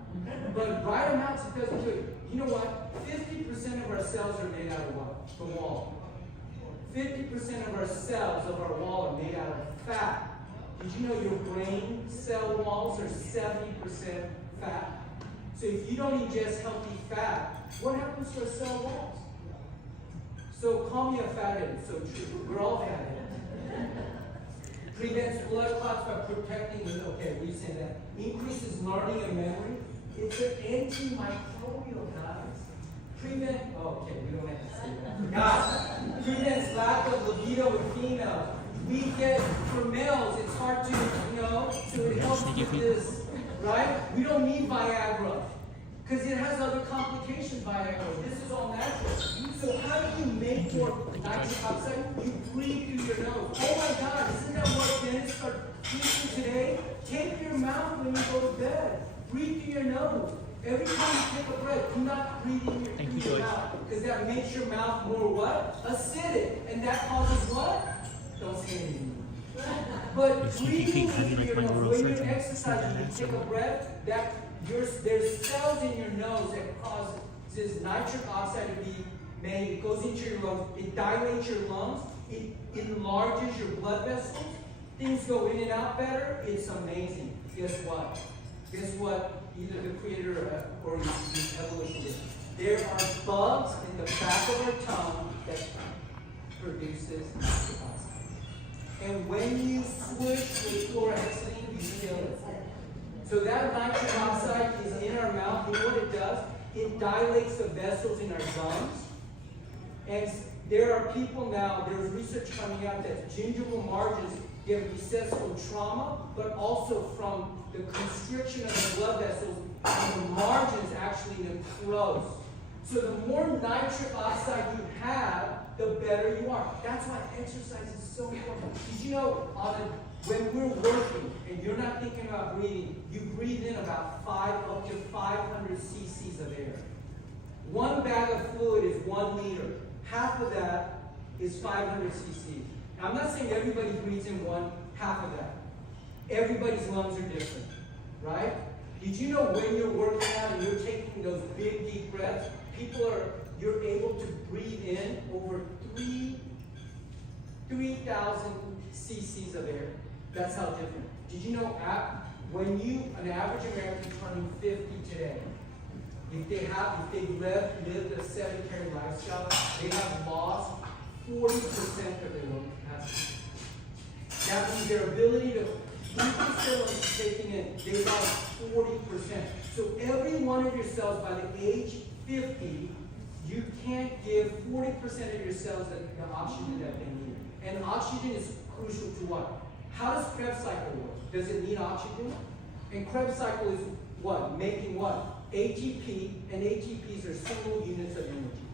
But right amounts, it doesn't do it. You know what? 50% of our cells are made out of what? The wall. 50% of our cells of our wall are made out of fat. Did you know your brain cell walls are 70% fat? So if you don't ingest healthy fat, what happens to our cell walls? So call me a fathead, it's so true. We're all fatheads. Prevents blood clots by protecting, okay, we say that. Increases learning and memory. It's an antimicrobial, guys. Okay, we don't have to say that. Guys, prevents lack of libido in females. We get, for males, it's hard to, so it helps with this, right? We don't need Viagra, because it has other complications, Viagra. This is all natural. So how do you make more nitric oxide? You breathe through your nose. Oh my God, isn't that what dentists are teaching today? Tape your mouth when you go to bed. Breathe through your nose. Every time you take a breath, do not breathe in your mouth, because that makes your mouth more what? Acidic. And that causes what? Don't say anything. But breathing through your nose, when you're exercising, you take a breath, there's cells in your nose that causes nitric oxide to be made. It goes into your lungs. It dilates your lungs. It enlarges your blood vessels. Things go in and out better. It's amazing. Guess what? Either the creator or the evolutionist. There are bugs in the back of our tongue that produces nitric oxide. And when you switch with chlorhexidine, you kill it. So that nitric oxide is in our mouth. You know what it does? It dilates the vessels in our gums. And there are people now, there's research coming out that gingival margins get recessed from trauma, but also from the constriction of the blood vessels, and the margins actually necrose. So the more nitric oxide you have, the better you are. That's why exercise is so important. Did you know when we're working and you're not thinking about breathing, you breathe in about up to 500 cc's of air. One bag of fluid is 1 liter. Half of that is 500 cc's. Now, I'm not saying everybody breathes in half of that. Everybody's lungs are different, right? Did you know when you're working out and you're taking those big, deep breaths, you're able to breathe in over 3,000 cc's of air. That's how different. Did you know when an average American turning 50 today, if they've lived a sedentary lifestyle, they have lost 40% of their lung capacity. That means their ability to increase their lungs taking in, they lost 40%. So every one of your cells by the age 50, you can't give 40% of your cells the oxygen that they need. And oxygen is crucial to what? How does Krebs cycle work? Does it need oxygen? And Krebs cycle is what? Making what? ATP, and ATPs are single units of energy.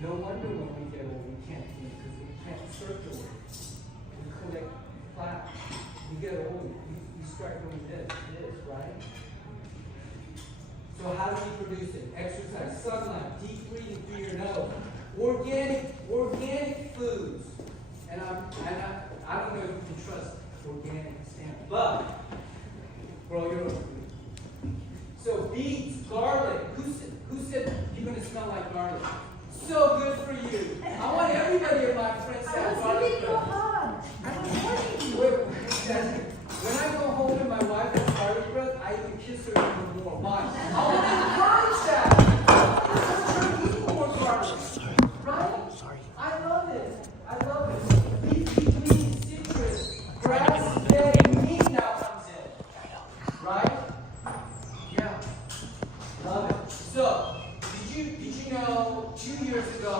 No wonder when we get old we can't think because we can't circulate. We collect plaque. You get old, you start doing this, right? So how do we produce it? Exercise, sunlight, deep breathing through your nose, organic foods. And I don't know if you can trust organic stamp, but grow your own food. So beets, garlic. Who said you're going to smell like garlic? So good for you. I want everybody of my friends to have garlic breath. When I go home and my wife has garlic breath, I even kiss her even more. Why? I want to encourage that. I want to eat more garlic. Sorry. Right? Sorry. I love it. I love it. Leafy green, citrus, grass, fed meat now comes in. Right? Yeah. Love it. So, did you know 2 years ago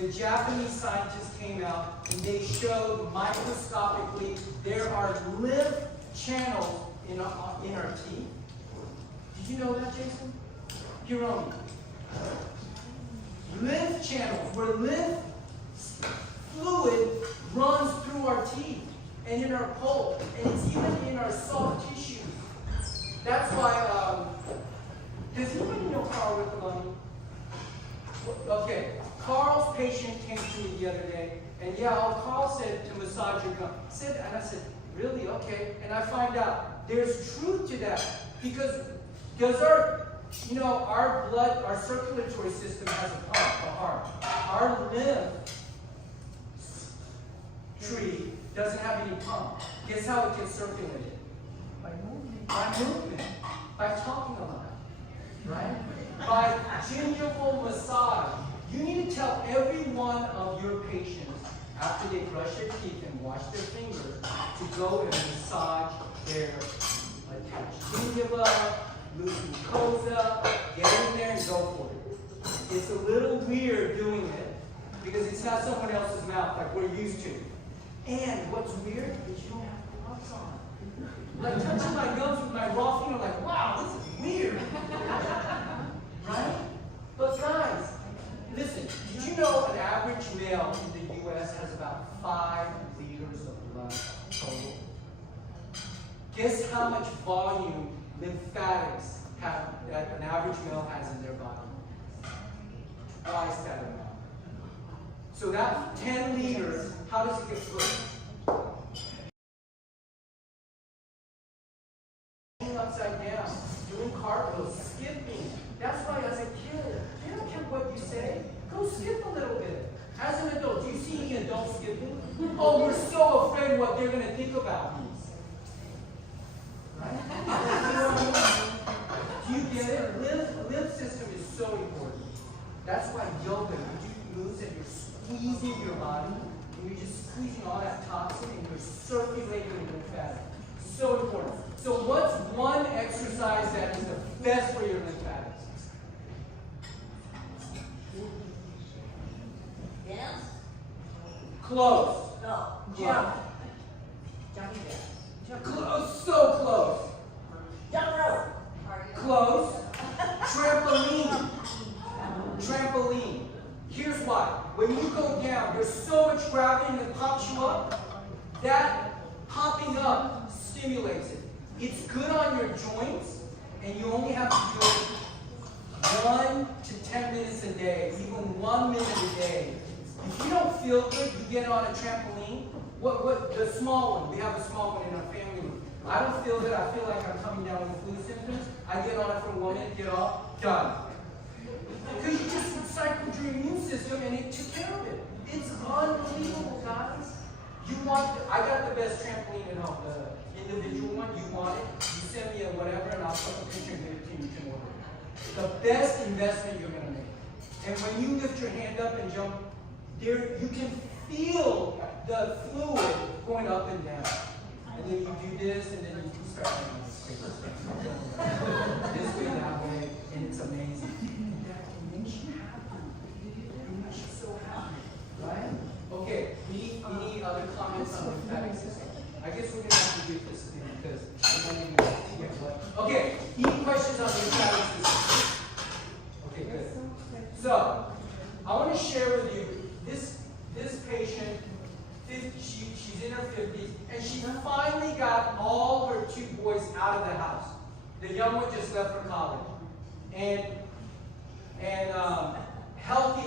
the Japanese scientists came out and they showed microscopically there are lymph channels in our teeth? Did you know that, Jason? Hiromi. Lymph channels, where lymph fluid runs through our teeth and in our pulp, and it's even in our soft tissues. That's why, does anybody know Carl Riccoloni? Okay, Carl's patient came to me the other day, and Carl said to massage your gum. And I said, really? Okay. And I find out there's truth to that, because does our blood, our circulatory system has a pump, a heart. Our lymph tree doesn't have any pump. Guess how it gets circulated? By movement. By movement. By talking a lot. Right? By gingival massage. You need to tell every one of your patients after they brush their teeth and wash their fingers to go and massage their attached gingiva, loose mucosa, get in there and go for it. It's a little weird doing it because it's not someone else's mouth like we're used to. And what's weird is you don't have gloves on. Like touching my gums with my raw finger, like, wow, this is weird. Right? But guys, listen, did you know an average male in the U.S. has about 5 liters of blood total? Guess how much volume lymphatics that an average male has in their body? Twice that amount. So that 10 liters, how does it get put? Upside down, doing cartwheels, skipping. That's why as a kid, they don't care what you say. Go skip a little bit. As an adult, do you see any adults skipping? Oh, we're so afraid what they're going to think about me. Right? Do you get it? Lymph system is so important. That's why yoga, you do moves and you're squeezing your body, and you're just squeezing all that toxin and you're circulating the lymphatic. So important. So what's one exercise that is the best for your lymphatics? Dance? Close. No. Jump. Jumping jacks. Close. So close. Jump rope. Close. Trampoline. Trampoline. Here's why. When you go down, there's so much gravity that pops you up. That popping up stimulates it. It's good on your joints, and you only have to do it 1 to 10 minutes a day, even 1 minute a day. If you don't feel good, you get on a trampoline. The small one, we have a small one in our family room. I don't feel good, I feel like I'm coming down with flu symptoms. I get on it for 1 minute, get off, done. Because you just cycled your immune system and it took care of it. It's unbelievable, guys. I got the best trampoline at home, the individual one. You want it, you send me a whatever and I'll put a picture and give it to you, you can order it. The best investment you're going to make. And when you lift your hand up and jump, you can feel the fluid going up and down. And then you do this and then you start doing this way, that way. and it's amazing. And that makes you happy. It makes you so happy, right? Okay, any other comments on lymphatic system? I guess we're gonna have to do this thing because I don't even get blood. Okay, any questions on lymphatic system? Okay, good. So, I want to share with you this patient. She's in her 50s, and she finally got all her 2 boys out of the house. The young one just left for college, and healthy.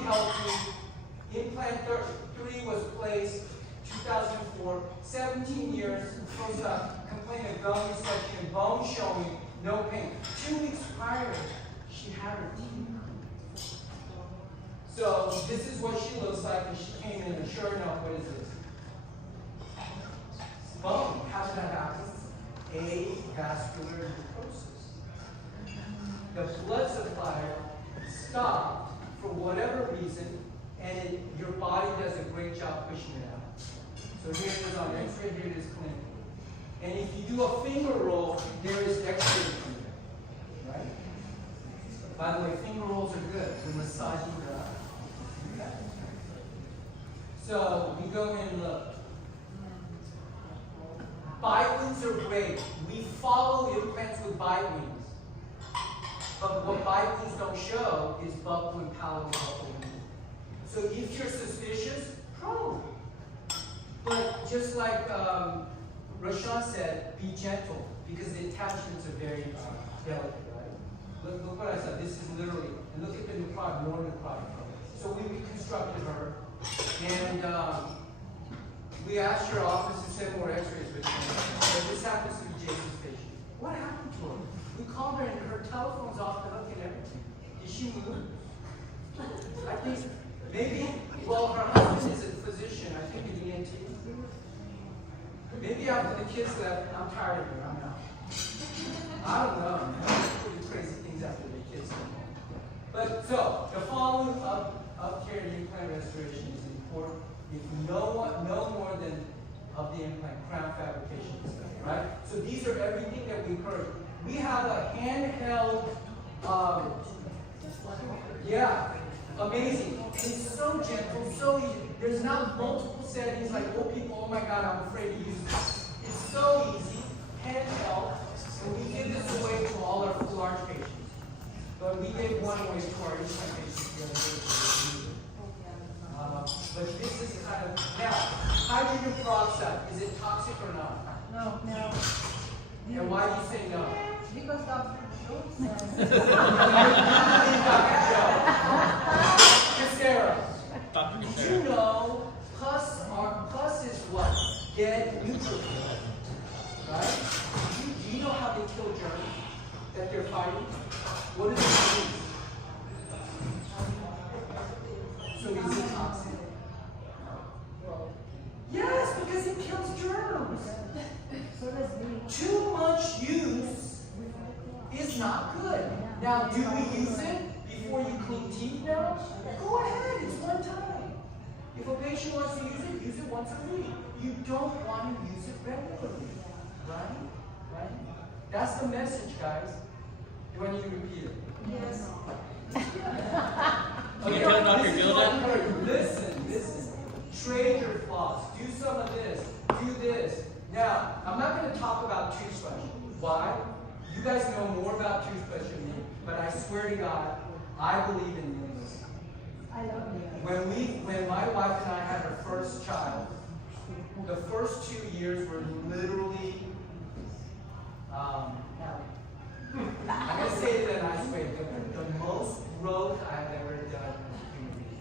Implant 3 was placed 2004, 17 years. Complaint of gum resection, bone showing, no pain. 2 weeks prior, she had her teeth. So this is what she looks like, and she came in, and sure enough, what is this? Bone. How did that happen? Avascular necrosis. The blood supply stopped for whatever reason, and your body does a great job pushing it out. So here it is on X-ray, here it is clinical. And if you do a finger roll, there is X-ray from there, right? By the way, finger rolls are good. We're massaging the okay. So we go in and look. Bite wings are great. We follow implants with bite wings. But what bite wings don't show is buccal and palatal buccal wings. So if you're suspicious, probe. But just like Rashawn said, be gentle because the attachments are very delicate, right? Look what I said. This is literally, and look at the necrotic, more necrotic. So we reconstructed her, and we asked your office to send more X-rays with her. But this happens to be Jason's patient. What happened to her? We called her, and her telephone's off the hook and everything. Did she move? I think maybe. Well, her husband is a physician. I think an ENT. Maybe after the kids left, I'm tired of her. I'm out. I don't know. Pretty crazy things after the kids left. But so the following of care and implant restoration is important. If no more than of the implant, crown fabrication stuff, right? So these are everything that we heard. We have a handheld, yeah, amazing. It's so gentle, so easy. There's not multiple settings like old people, oh my God, I'm afraid to use this. It's so easy, handheld, and we give this away to all our large patients. But we gave one away to our implant patients the other day. But this is kind of, now, hydrogen peroxide, is it toxic or not? No. And why do you say no? Because Dr. Joe says. Sarah, did you know pus is what? Dead neutrophil, right? Do you know how they kill germs that they're fighting? What is it? So is it toxic? Yes, because it kills germs. So does me. Too much use is not good. Now, do we use it before you clean teeth now? Go ahead, it's one time. If a patient wants to use it once a week. You don't want to use it regularly, right? That's the message, guys. Do I need to repeat it? Yes. Okay, listen. Trade your floss. Do some of this. Do this. Now, I'm not going to talk about toothbrush. Why? You guys know more about toothbrush than me, but I swear to God, I believe in this. I love you. When my wife and I had our first child, the first 2 years were literally, I'm going to say it in a nice way, the most growth I've ever done in a week.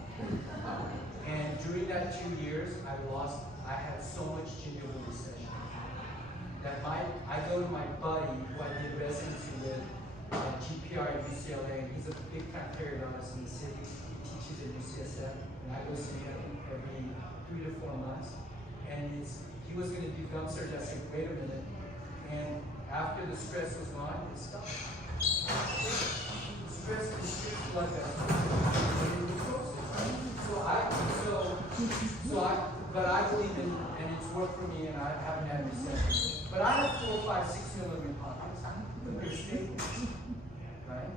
And during that 2 years, I had so much gingival recession that I go to my buddy who I did residency with, GPR at UCLA, and he's a big time periodontist in the city. He teaches at UCSF, and I go see him every 3 to 4 months. And he was going to do gum surgery. I said, wait a minute. And after the stress was gone, it stopped. Stress restricts blood vessels. But I believe in, and it's worked for me, and I haven't had recession. But I have 4, 5, 6 millimeter pockets, but they're stable, right?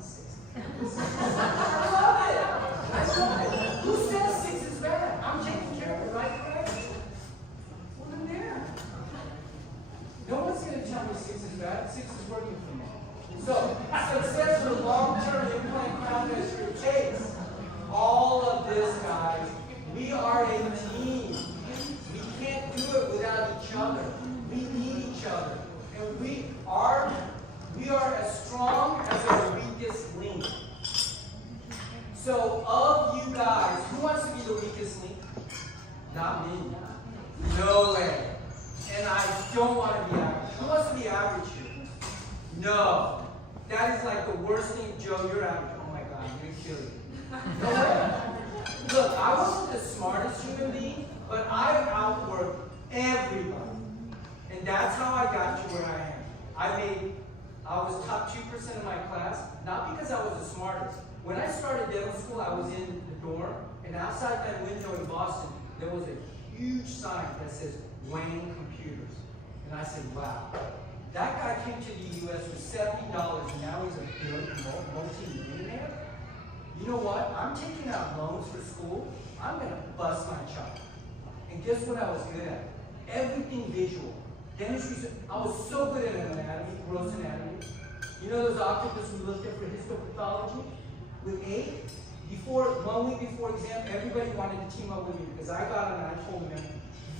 a 6. I love it. I love it. Who says 6 is bad? I'm taking care of it, right? Well, then there. No one's going to tell me 6 is bad. 6 is working for me. So, success for long-term implant crown dentistry takes all of this, guys. We are a team. We can't do it without each other. We need each other. And we are as strong as our weakest link. So, of you guys, who wants to be the weakest link? Not me. No way. And I don't want to be average. Who wants to be average here? No. That is like the worst thing. Joe, you're average. Oh my God, I'm going to kill you. No way. Look, I wasn't the smartest human being, but I outworked everybody. And that's how I got to where I am. I was top 2% of my class, not because I was the smartest. When I started dental school, I was in the dorm, and outside my window in Boston, there was a huge sign that says Wayne Computers. And I said, wow. That guy came to the U.S. with $70, and now he's a multi-millionaire. You know what? I'm taking out loans for school. I'm going to bust my chop. And guess what I was good at? Everything visual. Dentistry, I was so good at anatomy, gross anatomy. You know those octopus we looked at for histopathology? With 8? 1 week before exam, everybody wanted to team up with me because I got it and I told them,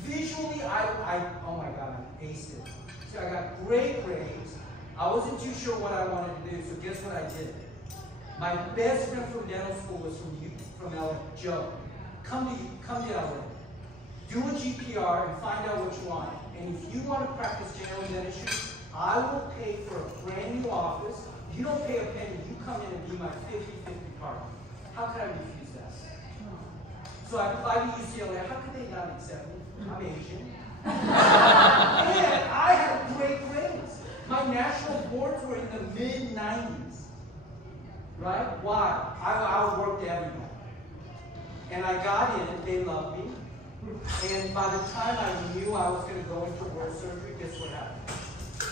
visually, oh my God, I aced it. So I got great grades. I wasn't too sure what I wanted to do, so guess what I did? My best friend from dental school was from LA, Joe. Come to LA. Do a GPR and find out what you want. And if you want to practice general dentistry, I will pay for a brand new office. You don't pay a penny. You come in and be my 50-50 partner. How could I refuse that? So I applied to UCLA. How could they not accept me? I'm Asian. And I had great grades. My national boards were in the mid-90s. Right? Why? I worked everywhere. And I got in, they loved me. And by the time I knew I was going to go into oral surgery, guess what happened?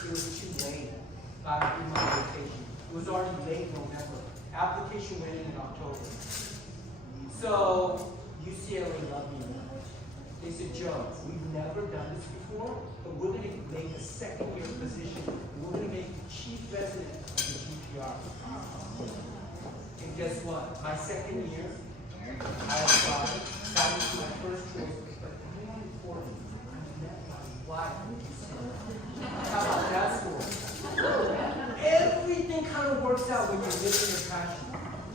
It was too late. I did my vacation. It was already late November. Application went in October. So UCLA loved me. They said, Joe, we've never done this before, but we're going to make a second-year position. We're going to make you chief resident of the GPR. And guess what? My second year, I applied. That was my first choice. But I wanted 40. I met my wife. How about that school? Everything kind of works out when you're living your passion.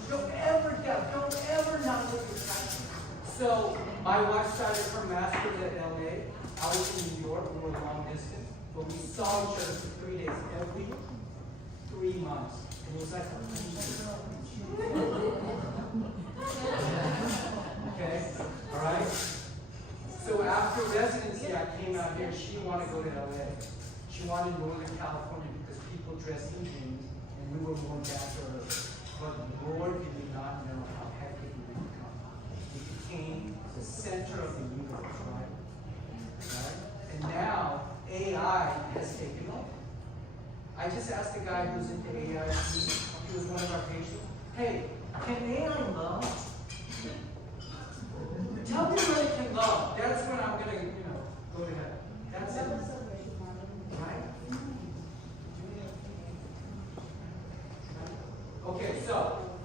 Don't ever doubt. Don't ever not live your passion. So my wife started her master's at LA. I was in New York. We were long distance. But we saw each other for 3 days every 3 months. And it was like a okay? Alright? So after residency, I came out here. She didn't want to go to LA. She wanted Northern California because people dressed in jeans and we were more down to earth. But Lord did not know how hectic we would become. We became the center of the universe, right? And now AI has taken over. I just asked a guy who's into AI, he was one of our patients, hey, can AI love? Tell me when it can love. That's when I'm going to, go to heaven. That's it. Right? Okay, so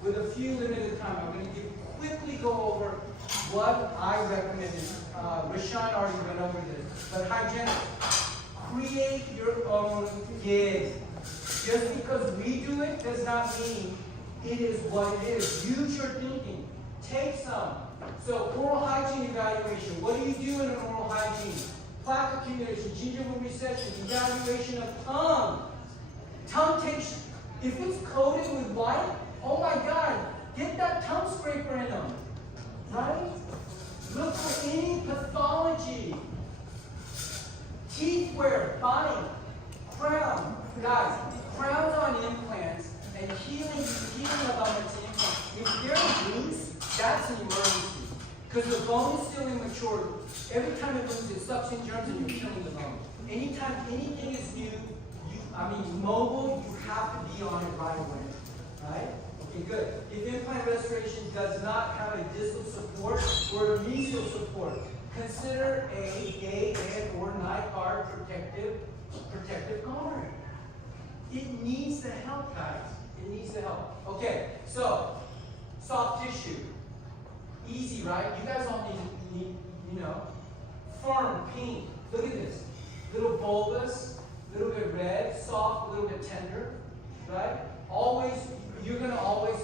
with a few limited time, I'm going to quickly go over what I recommended. Rashawn already went over this. But hygienic. Create your own gig. Just because we do it does not mean it is what it is. Use your thinking. Take some. So oral hygiene evaluation. What do you do in an oral hygiene? Plaque accumulation, gingival resection, evaluation of tongue. Tongue takes, if it's coated with white, oh my God, get that tongue scraper in them. Right? Look for any pathology. Teeth wear, body, crown. Guys, crowns on implants and healing of elements in implants. If they're loose, that's an emergency. Because the bone is still immature. Every time it moves, it sucks in germs and you're killing the bone. Anytime anything is new, mobile, you have to be on it right away. right? Okay, good. If implant restoration does not have a distal support or a mesial support, consider a day, head, or night guard protective guard. It needs the help, guys. It needs the help. Okay, so soft tissue. Easy, right? You guys all need, firm, pink. Look at this. Little bulbous, little bit red, soft, a little bit tender, right? Always, you're gonna always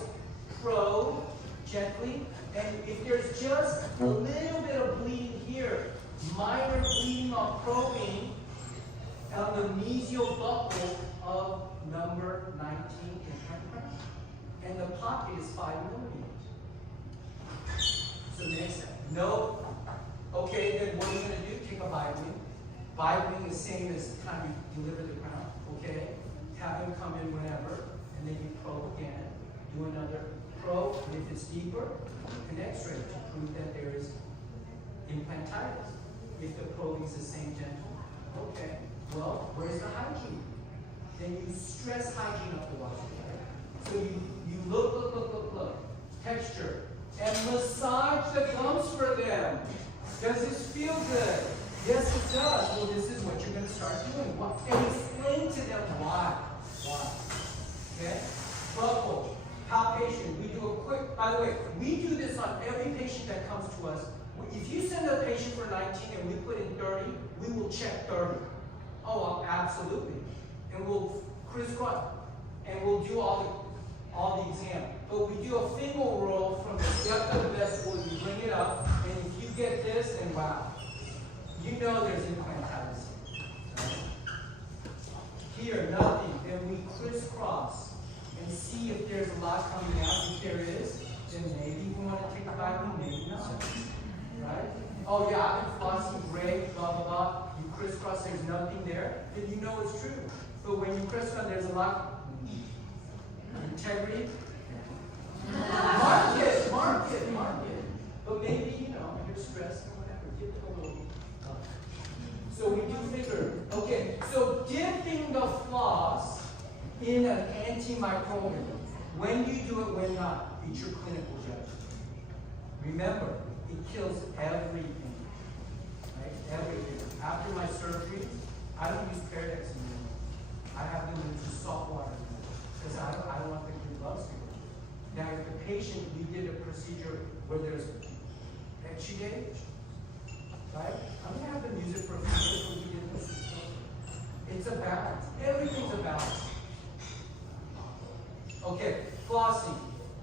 probe gently. And if there's just a little bit of bleeding here, minor bleeding on probing on the mesial buccal of number 19 implant crown. And the pocket is 5 millimeters. So next step. No. Okay, then what are you going to do? Take a bite-wing. Bite-wing is same as the time you deliver the crown. Okay? Have them come in whenever, and then you probe again. Do another probe. And if it's deeper, an X-ray to prove that there is implantitis. If the probing is the same dental, okay. Well, where's the hygiene? Then you stress hygiene up the wazoo, right? So you look. Texture. And massage the gums for them. Does this feel good? Yes, it does. Well, this is what you're going to start doing. And explain to them why. Why? Okay? Buckle. Palpation. We do a quick, by the way, we do this on every patient that comes to us. If you send a patient for 19 and we put in 30, we will check 30. Oh, absolutely. And we'll crisscross, and we'll do all the exam. But we do a finger roll from the depth of the vesicle, you bring it up, and if you get this, then wow. You know there's implantitis. Right? Here, nothing. Then we crisscross and see if there's a lot coming out. If there is, then maybe we want to take a bite, maybe not. Right? Oh yeah, I've been flossing, great, blah, blah, blah. You crisscross, there's nothing there, then you know it's true. But when you crisscross, there's a lot. Integrity. Mark it. But maybe, you're stressed or whatever. Give it a little. So we do finger. Okay, so dipping the floss in an antimicrobial. When do you do it, when not? It's your clinical judgment. Remember, it kills everything. Right? Everything. After my surgery, I don't use Paradex anymore. I have them use salt water because I don't want the gloves to go. Now, if the patient, we did a procedure where there's exudate, right? I'm going to have them use it for a few days when we did this. It's a balance. Everything's a balance. Okay, flossing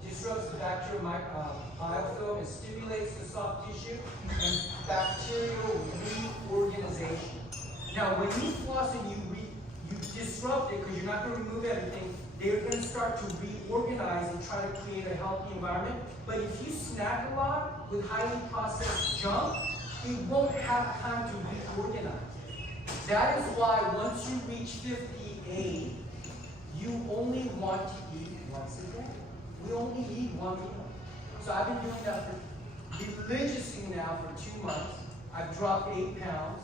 disrupts the bacterial biofilm and stimulates the soft tissue and bacterial reorganization. Now, when you floss and you disrupt it because you're not going to remove everything, they're going to start to reorganize and try to create a healthy environment. But if you snack a lot with highly processed junk, it won't have time to reorganize. That is why once you reach 58, you only want to eat once a day. We only eat one meal. So I've been doing that religiously now for 2 months. I've dropped 8 pounds,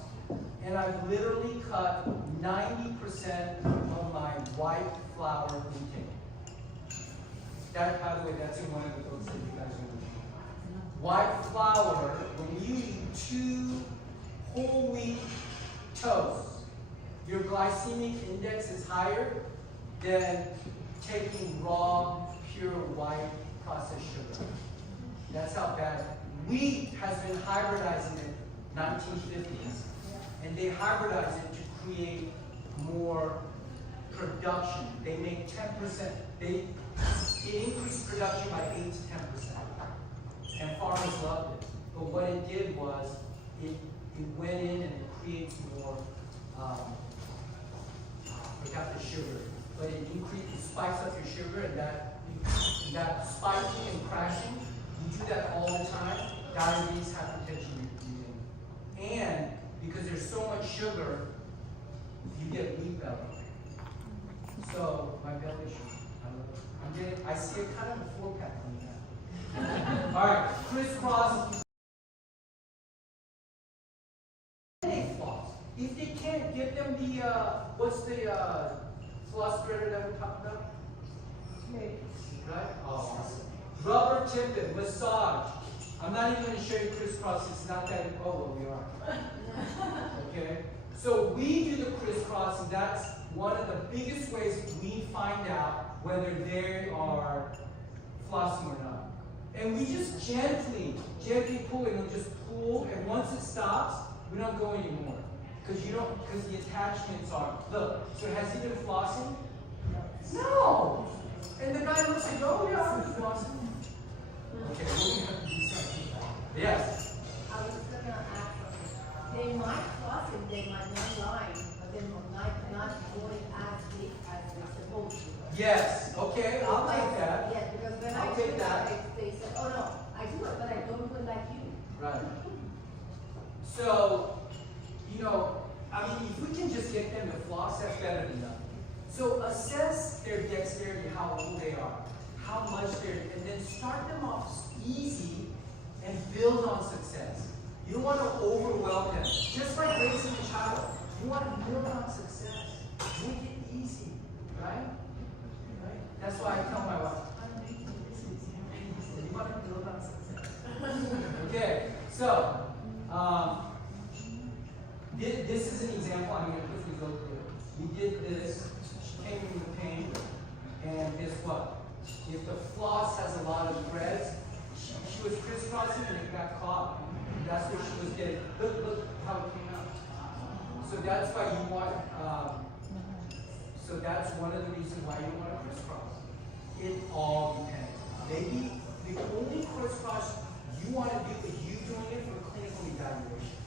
and I've literally cut 90% of my white flour intake. That, by the way, that's in one of the books that you guys are reading. White flour, when you eat 2 whole wheat toasts, your glycemic index is higher than taking raw, pure white processed sugar. That's how bad. Wheat has been hybridizing in the 1950s, and they hybridize it to create more production. They make 10%, it increased production by 8 to 10%. And farmers loved it. But what it did was, it went in and it creates more, without the sugar. But it spikes up your sugar, and that spiking and crashing, you do that all the time, diabetes, hypertension, and because there's so much sugar, you get wheat belly. So my belly sugar, I see a kind of a 4-pack on that. All right, crisscross. Floss. If they can't get them the what's the floss spreader that we talked about? Right? Oh, awesome. Rubber tipping, massage. I'm not even going to show you crisscross. It's not that. Oh, well, we are. Okay? So we do the crisscross, and that's one of the biggest ways we find out whether they are flossing or not. And we just gently pull it, and we'll just pull, and once it stops, we don't go anymore. Because the attachments are, look, so has he been flossing? No! And the guy looks like, oh yeah, I'm flossing. Okay, we're gonna do something. Yes? I was just gonna ask something. They might floss and they might not lie, but they might not going as deep as they're supposed to. Yes, okay, I'll take that. Yes, because when I'll I take do that. that, they said, oh no, I do it, but I don't do it like you. Right. So, I mean, if we can just get them to floss, that's better than nothing. So assess their dexterity, how old they are, how much and then start them off easy and build on success. You don't want to overwhelm them. Just like raising a child, you want to build on success. Make it easy, right? That's why I tell my wife, I'm making this easy. You want to build on success. Okay, so this is an example. I'm going to quickly go through. We did this. She came in with pain, and guess what? If the floss has a lot of threads, she was crisscrossing and it got caught. That's what she was getting. Look how it came out. So that's why you want. So that's one of the reasons why you want to crisscross. It all depends. Maybe the only crisscross you want to do is you doing it for clinical evaluation.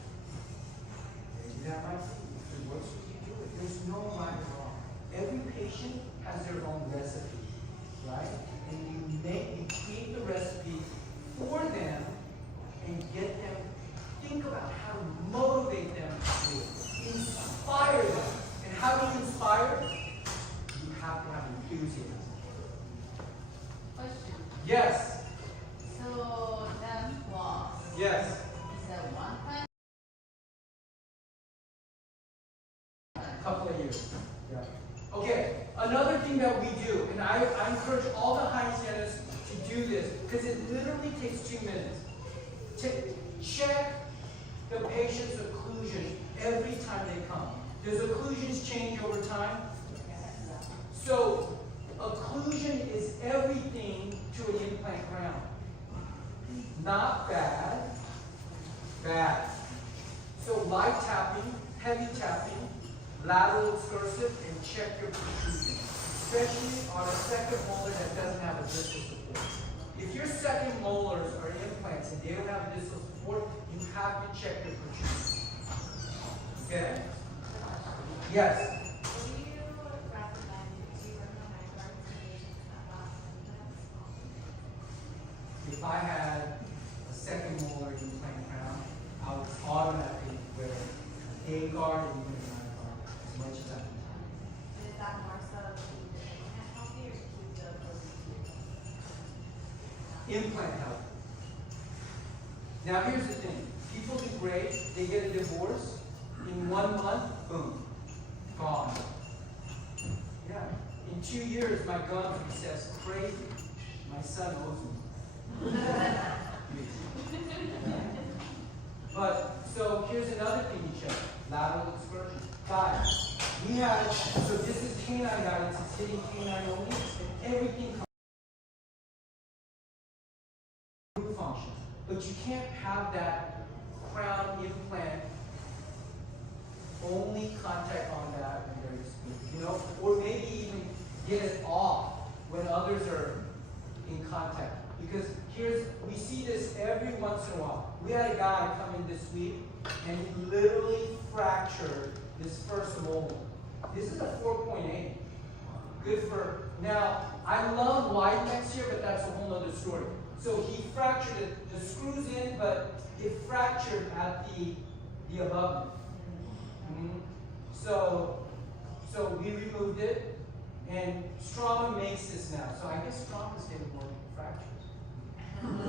Maybe that might be. If it works for you, do it. There's no right or wrong. Every patient has their own recipe, right? And you create the recipe for them and get them, think about how to motivate them to do it. Inspire them. And how do you inspire? You have to have enthusiasm. Question. Yes. So that floss. Yes. Is that one time? Couple of years. Yeah. Okay. Another thing that we do, and I encourage all the hygienists to do this because it literally takes 2 minutes. Check the patient's occlusion every time they come. Does occlusions change over time? So occlusion is everything to an implant crown. Not bad, bad. So light tapping, heavy tapping, lateral excursive, and check your protrusion. Especially on a second molar that doesn't have a distal support. If your second molars are implants and they don't have distal support, you have to check your protrusion. Okay? Yes? If I had a second molar implant crown, I would automatically wear a day guard and even a night guard as much as I can. Is that more so to keep the implant healthy or to keep the Implant health. Now here's the thing. People do great. They get a divorce. In 1 month, boom, gone. Yeah. In 2 years, my gums recess crazy. My son owes me. But so here's another thing you check: lateral excursion. Guys, we have so this is canine guidance. It's hitting canine only, and everything comes root function. But you can't have that crown implant only contact on that when they're asleep, or maybe even get it off when others are in contact. Because we see this every once in a while. We had a guy come in this week and he literally fractured his first molar. This is a 4.8. Good for, now, I love wide necks here, but that's a whole other story. So he fractured it, the screw's in, but it fractured at the abutment. So we removed it, and Straumann makes this now. So I guess Straumann's getting more fractures.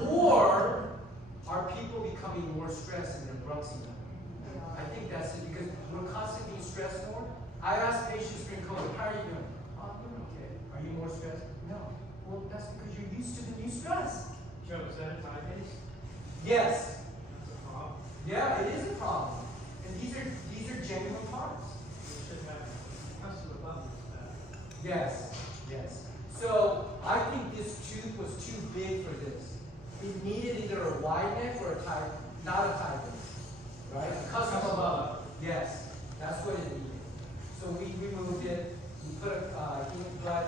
Or are people becoming more stressed and they're bruxing them? I think that's it, because we're constantly being stressed more. I ask patients during COVID, how are you doing? Oh, I'm doing okay. Are you more stressed? No. Well, that's because you're used to the new stress. Joe, is that a tie base? Yes. That's a problem. Yeah, it is a problem. And these are genuine parts. We should have customer levels that. Yes. Yes. So I think this tooth was too big for this. It needed either a wide neck or a tie, not a tie base. Right? A custom above. Yes. That's what it needed. So we removed it. We put a human blood.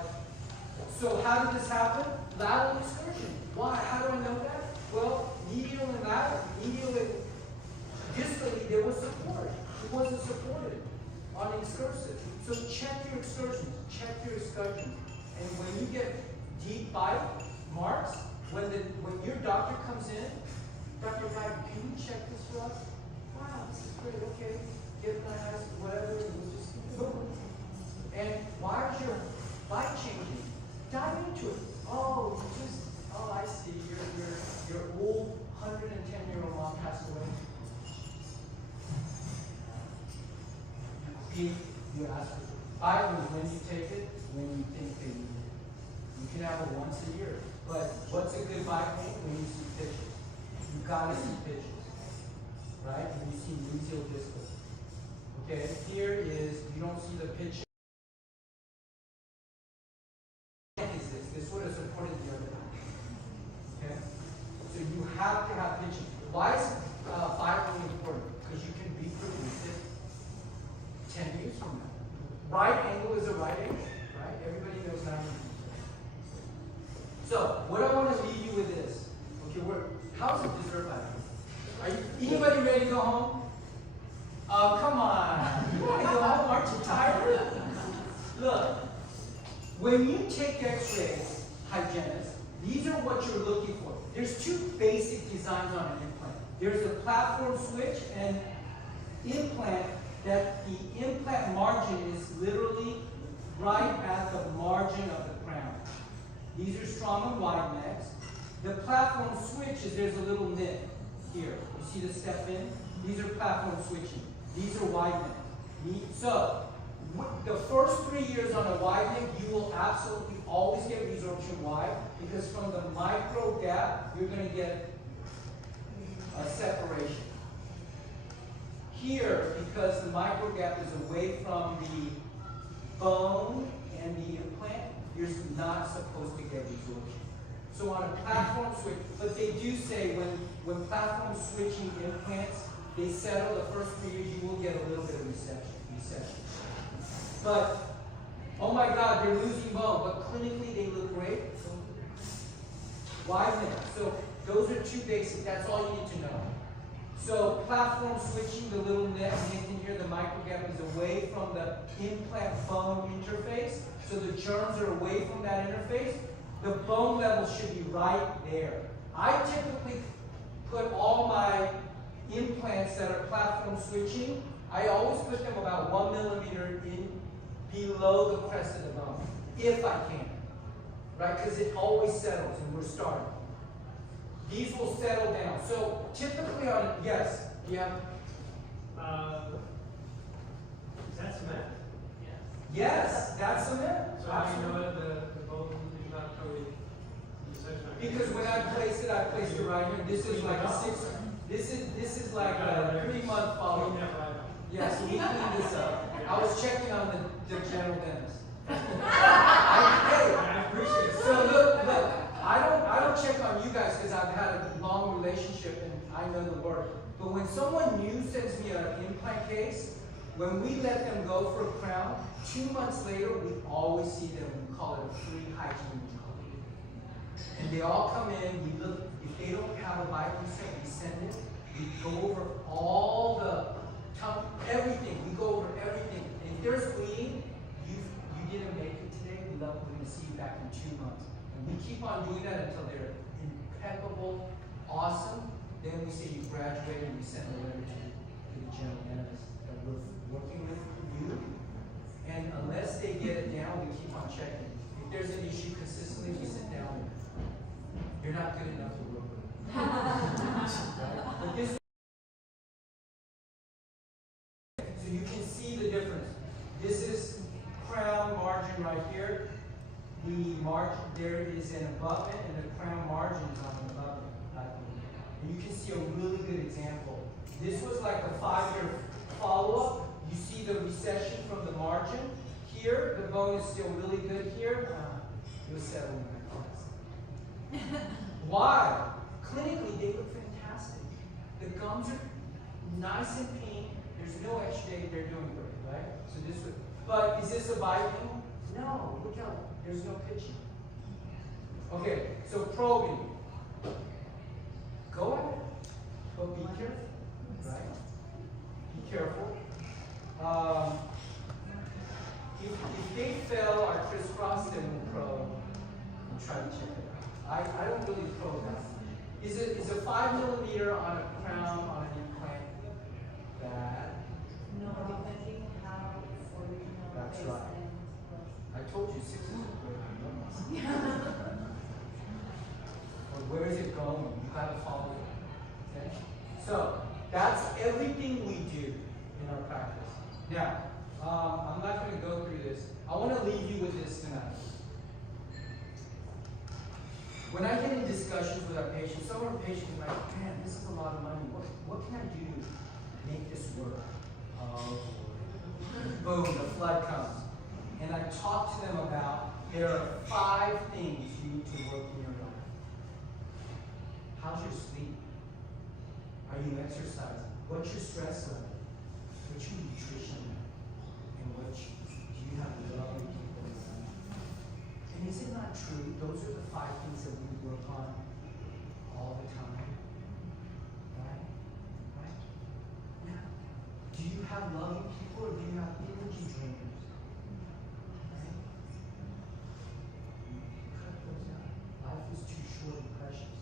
So how did this happen? Lateral excursion. Why? How do I know that? Well, medial and lateral. Medial and distally, there was support. It wasn't supported on the excursive. So check your excursions. Check your excursions. And when you get deep bite marks, when your doctor comes in, Dr. Guy, can you check this for us? Wow, this is great. Okay, get my eyes, whatever. And we'll just boom. And why is your bite changing? Dive into it. Oh, I see. Your old 110-year-old mom passed away. You ask for it. Bite was when you take it, when you think they need it. You can have it once a year. But what's a good bite name? When you see pictures. You gotta see pictures. Right? When you see mesial distal. Okay, here is, you don't see the picture. Is this? This would have supported the other one. Okay? So you have to have pictures. Why is bite really important? Because you can reproduce it 10 years from now. Right angle is a right angle, right? Everybody knows 90 degrees. So, what I want to leave you with is, okay, how's the dessert by the way? Are you, anybody ready to go home? Oh, come on. You want to go home? Aren't you tired? Look, when you take x-rays, hygienists, these are what you're looking for. There's two basic designs on an implant. There's a platform switch and implant that the implant margin is literally right at the margin of the crown. These are strong and wide necks. The platform switch is there's a little nip here. You see the step in? These are platform switching. These are wide necks. So, the first 3 years on a wide neck, you will absolutely always get resorption wide because from the micro gap, you're going to get a separation. Here, because the micro gap is away from the bone and the implant, you're not supposed to get resorption. So on a platform switch, but they do say when platform switching implants, they settle the first 3 years, you will get a little bit of recession. But, oh my God, they're losing bone, but clinically they look great. Wide neck. So those are two basic, that's all you need to know. So platform switching, the little neck in here, the microgap is away from the implant bone interface. So the germs are away from that interface. The bone level should be right there. I typically put all my implants that are platform switching, I always put them about 1 millimeter in below the crest of the bone, if I can. Right? Because it always settles and we're starting. These will settle down. So typically on, yes, you have? Is that cement? Yes, that's cement. So how do you know that the bone is not coated? Because when I placed it right here. This is like a 6. This is like a 3-month follow-up. Yes, we cleaned this up. I was checking on the general dentist. I appreciate it. So look, I don't check on you guys because I've had a long relationship and I know the work. But when someone new sends me an implant case, when we let them go for a crown, 2 months later we always see them. We call it a free hygiene week. And they all come in. We look. If they don't have a bite reset, we send it. We go over all the everything. We go over everything. And if there's bleeding, you didn't make it today. We're going to see you back in 2 months. And we keep on doing that until they're impeccable, awesome. Then we say you graduated and we send a letter to the general dentist that we're working with you. And unless they get it down, we keep on checking. If there's an issue consistently, we sit down. You're not good enough to work with. Right? But this. So you can see the difference. This is crown margin right here. The margin, abutment and the crown margins on the abutment. And you can see a really good example. This was like a 5-year follow-up. You see the recession from the margin. Here, the bone is still really good here. It was settling in my class. Why? Clinically, they look fantastic. The gums are nice and pink. There's no exudate. They're doing great, right? So this would, but is this a biting? No. Look out. There's no pitching. Okay, so probing. Go ahead, but be careful, right? Be careful. If they fell or crisscrossed, then we'll probe and try to check it out. I don't really probe that. Is a 5 millimeter on a crown on an implant bad? No, depending how original That's face right. and was. I told you 6 is a great number. Or where is it going? You gotta follow it. Okay? So that's everything we do in our practice. Now, I'm not going to go through this. I want to leave you with this tonight. When I get in discussions with our patients, some of our patients are like, man, this is a lot of money. What can I do to make this work? Boom, the flood comes. And I talk to them about there are 5 things you need to work in your life. How's your sleep? Are you exercising? What's your stress level? What's your nutrition level? And do you have loving people around you? And is it not true? Those are the 5 things that we work on all the time. Right? Right? Now, do you have loving people or do you have energy drainers? Right? Cut those out. Life is too short and precious.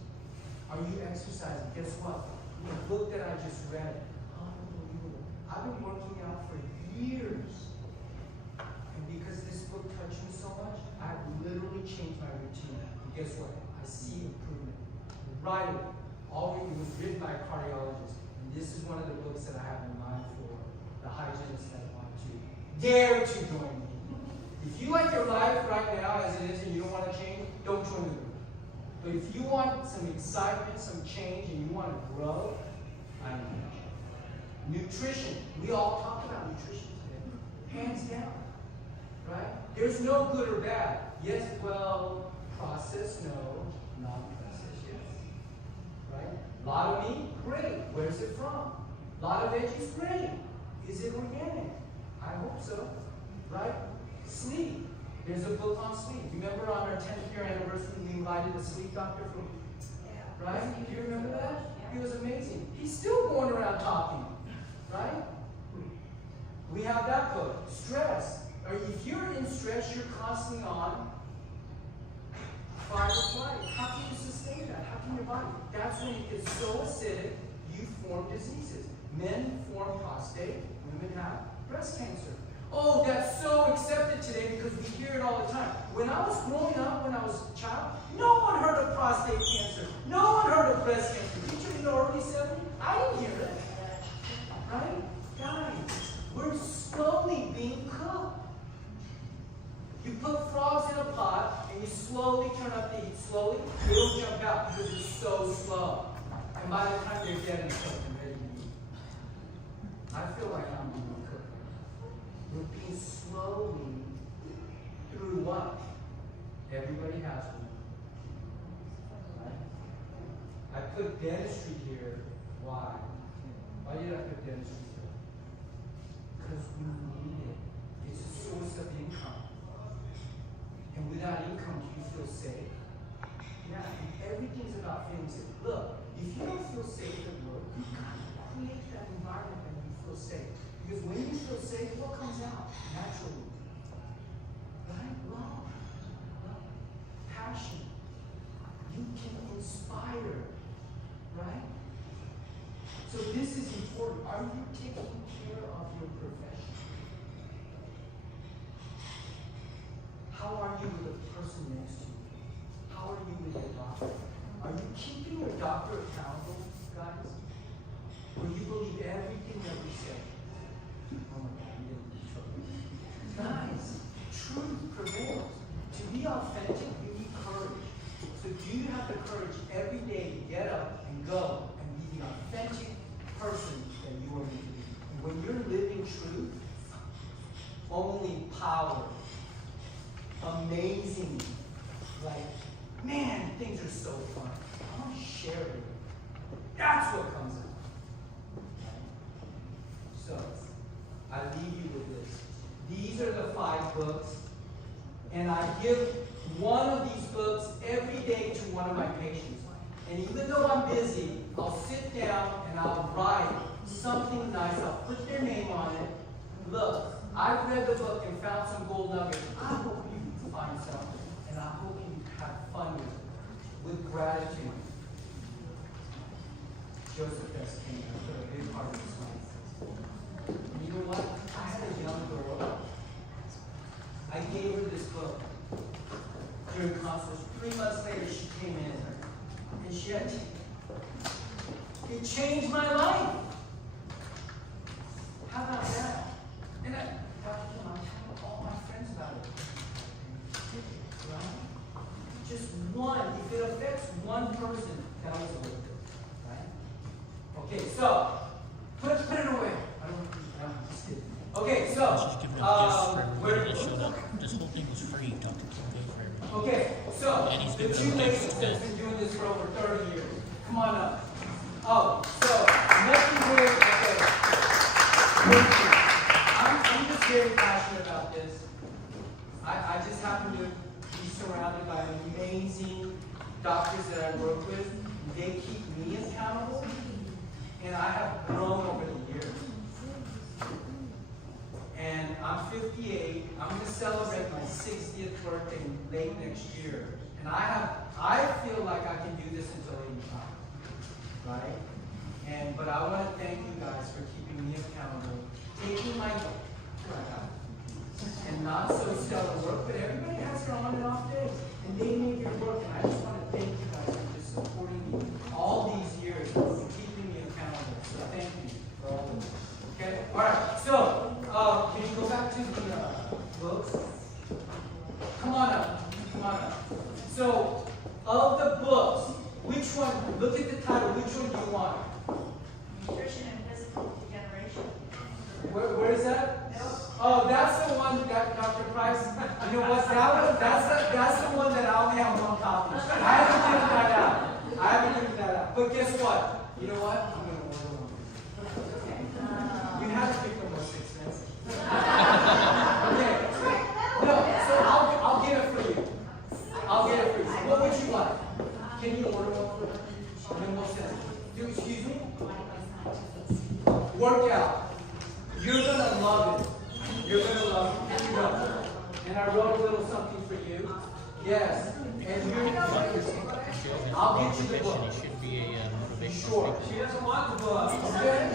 Are you exercising? Guess what? The book that I just read, unbelievable. I've been working out for years. And because this book touched me so much, I've literally changed my routine. And guess what? I see improvement. Right away. It was written by a cardiologist. And this is one of the books that I have in mind for the hygienists that want to dare to join me. If you like your life right now as it is and you don't want to change, don't join the group. But if you want some excitement, some change, and you want to grow, I know. Nutrition. We all talk about nutrition today. Hands down. Right? There's no good or bad. Yes, well, processed, no. Non-processed, yes. Right? A lot of meat? Great. Where's it from? A lot of veggies? Great. Is it organic? I hope so. Right? Sleep. There's a book on sleep. Remember on our 10th year anniversary, we invited a sleep doctor from, right? Do you remember that? He was amazing. He's still going around talking, right? We have that book. Stress. Or if you're in stress, you're constantly on fight or flight. How can you sustain that? How can your body? That's when it gets so acidic, you form diseases. Men form prostate, women have breast cancer. Oh, that's so accepted today because we hear it all the time. When I was growing up, when I was a child, no one heard of prostate cancer. No one heard of breast cancer. Teacher in the early 70s, I didn't hear it. Right? Guys, we're slowly being cooked. You put frogs in a pot and you slowly turn up the heat. Slowly, they don't jump out because it's so slow. And by the time they're dead and cooked and ready to eat. I feel like I'm being cooked. We're being slowly through what? Everybody has one. Right? I put dentistry here. Why? Why did I put dentistry here? Because we need it. It's a source of income. And without income, do you feel safe? Yeah, everything's about feeling safe. Look, if you don't feel safe at work, you kind of create that environment and you feel safe. Because when you feel safe, what comes out? Naturally. Right? Love. Love. Passion. You can inspire. Right? So this is important. Are you taking care of your profession? How are you with the person next to you? How are you with your doctor? Are you keeping your doctor accountable, guys? Or you believe everything that we say? Oh my God, we didn't be trouble. Guys, truth prevails. To be authentic, you need courage. every day get up and go and be the authentic person that you are meant to be. And when you're living truth, only power, amazing, like, man, things are so fun. I want to share it. That's what comes out. So, I leave you with this. These are the 5 books, and I give one of these books every day to one of my patients. And even though I'm busy, I'll sit down and I'll write something nice. I'll put their name on it. Look, I've read the book and found some gold nuggets. I hope you find something, and I hope you have fun with gratitude. Joseph S. King, I put a big part of this one. And you know what? I had a young girl. I gave her this book during consultation. 3 months later, she came in, and she had it changed my life. How about that? And I'm telling all my friends about it. Right? Just one. If it affects one person, that was worth it. Right? Okay, so put it away. I'm just kidding. Okay, so She's giving up gifts for where everybody to show that this whole thing was free. Dr. King paid for everything. okay, so And he's the giving 2 them ladies gifts. that's been doing this for over 30 years. Come on up. Oh, so nothing weird. Okay. I'm just very passionate about this. I just happen to be surrounded by amazing doctors that I work with. They keep me accountable, and I have grown over the years. And I'm 58. I'm going to celebrate my 60th birthday late next year. And I feel like I can do this until 85. Right? But I want to thank you guys for keeping me accountable, taking my and not so stellar work, but everybody has their on and off days, and they need your work. And I just want to thank you guys for just supporting me all these years and for keeping me accountable. So thank you for all of this. Okay? All right. So can you go back to the books? Come on up. Come on up. So of the books, which one? Look at the title. Which one do you want? Nutrition and physical degeneration. Where is that? Oh, that's the one that Dr. Price. You know what? That's the one that I only have 1 copy. I haven't given that out. But guess what? You know what? I'm gonna order one. You have to pick the most expensive. Okay. No, so I'll get it for you. I'll get it for you. What would you like? Can you order one for me? And then we'll send it. Excuse me? Workout. You're gonna love it. You're gonna love it. Here you go. And I wrote a little something for you. Yes. And I'll get you the book. It should be a motivational Sure. She doesn't want the book. Okay?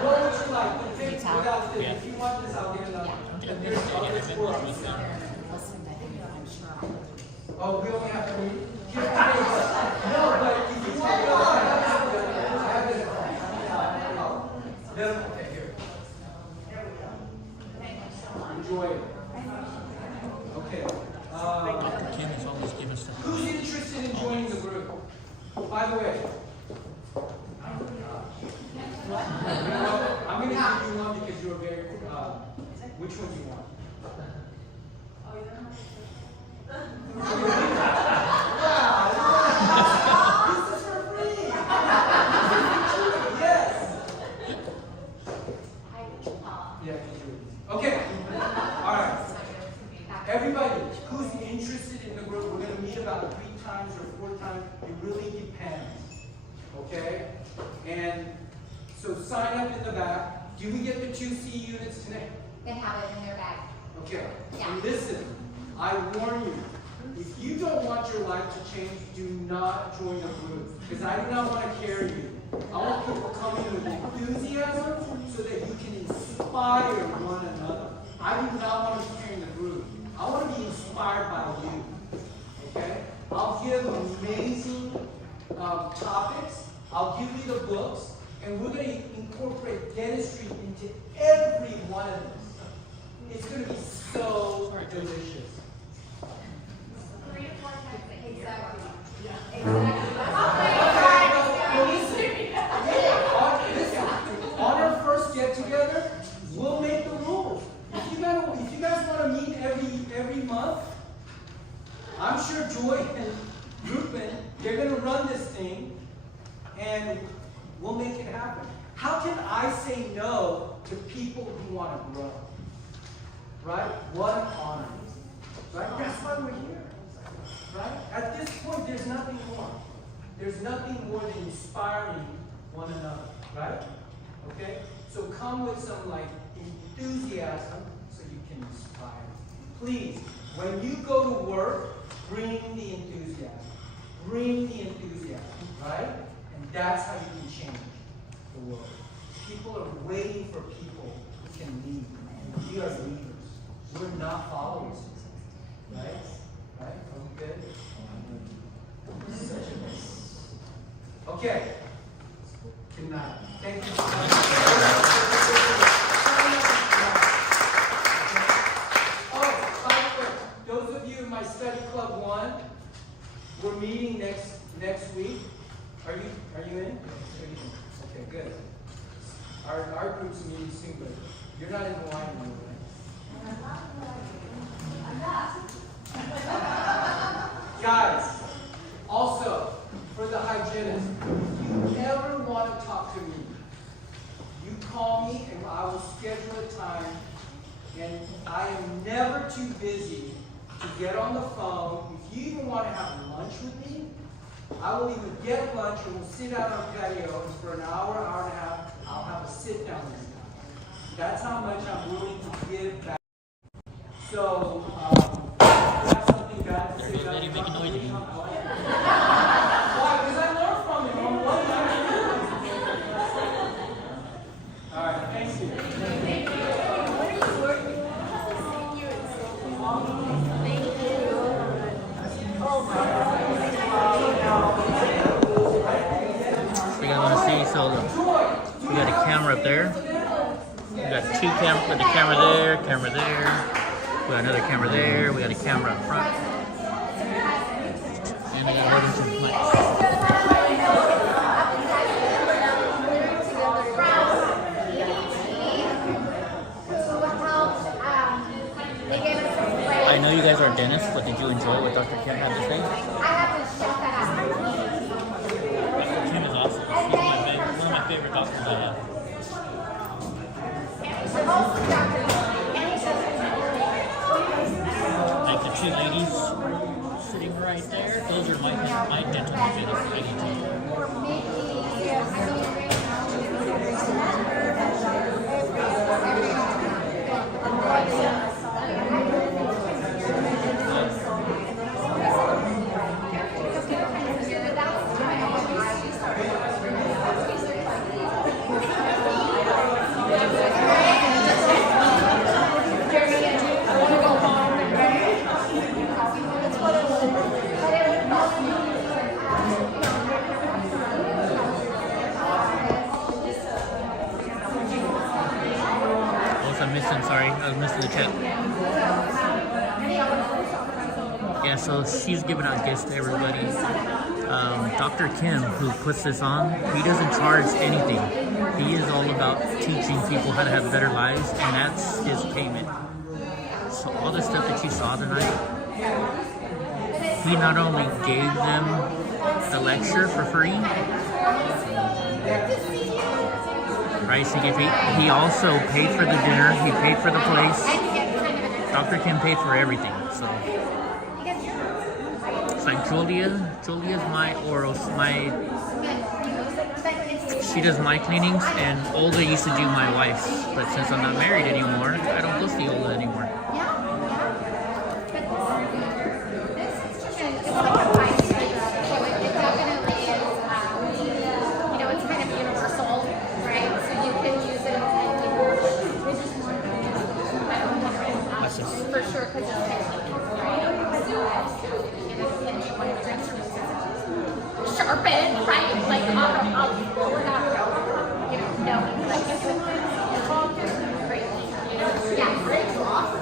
What would you like? The thing without this. If you want this, I'll get it up. And there's other books. Oh, we only have to read? No, but if you want to I have it. Okay, here. Enjoy it. Okay. Dr. King has always given us the Who's interested in joining the group? By the way, I'm going to give you one because you were very. Which one do you want? Oh, you don't have to. This is for free. Yes. Yeah. Okay. All right. Everybody who's interested in the group, we're going to meet about 3 times or 4 times. It really depends. Okay? And so sign up in the back. Do we get the 2C units today? They have it in their bag. Okay. Yeah. And listen, I warn you, if you don't want your life to change, do not join the group. Because I do not want to carry you. I want people coming with enthusiasm so that you can inspire one another. I do not want to be carrying the group. I want to be inspired by you. Okay? I'll give amazing topics. I'll give you the books. And we're going to incorporate dentistry into every one of them. It's going to be so delicious. 3 to 4 times a year. Exactly. Listen, on our first get together, we'll make the rules. If you guys want to meet every month, I'm sure Joy and Ruben, they're going to run this thing, and we'll make it happen. How can I say no to people who want to grow? Right? What an honor. Right? That's why we're here. Right? At this point, there's nothing more. There's nothing more than inspiring one another. Right? Okay? So come with some enthusiasm so you can inspire. Please, when you go to work, bring the enthusiasm. Bring the enthusiasm. Right? And that's how you can change the world. People are waiting for people who can lead. And we are leaders. We're not followers. Right? Right? Are we good? Such a mess. Okay. Good night. Thank you. Oh, by the way, those of you in my study club 1, we're meeting next week. Are you in? Okay, good. Our group's meeting soon, but you're not in Hawaii anymore, right? Guys, also, for the hygienist, if you ever want to talk to me, you call me and I will schedule a time, and I am never too busy to get on the phone. If you even want to have lunch with me, I will even get lunch and we'll sit out on the patio, and for an hour, hour and a half, I'll have a sit down with you. That's how much I'm willing to give back. So, you have something bad to say about making noise again. Why? Because I learned from him on one night. All right, thank you. So you guys want to see? So look, we got a camera up there. We got two cameras. Got the camera there, camera there. We got another camera there. We got a camera up front. And we got Worthington mics. I know you guys are dentists, but did you enjoy what Dr. Kim had to say? Dr. Kim is awesome. He's one of my favorite doctors I have. Like the two ladies sitting right there, those are my dental hygienists. I can tell you. I was missing the chat. Yeah, so she's giving out gifts to everybody. Dr. Kim, who puts this on, he doesn't charge anything. He is all about teaching people how to have better lives, and that's his payment. So all the stuff that you saw tonight, he not only gave them the lecture for free, right? So he also paid for the dinner. He paid for the place. Dr. Kim paid for everything. So it's like Julia's my oral, she does my cleanings, and Olga used to do my wife's. But since I'm not married anymore, I don't go see Olga anymore. For sure, because it's sharpened, right? Like, I'll pull it out, knowing, like, it's great. Yeah, great to offer.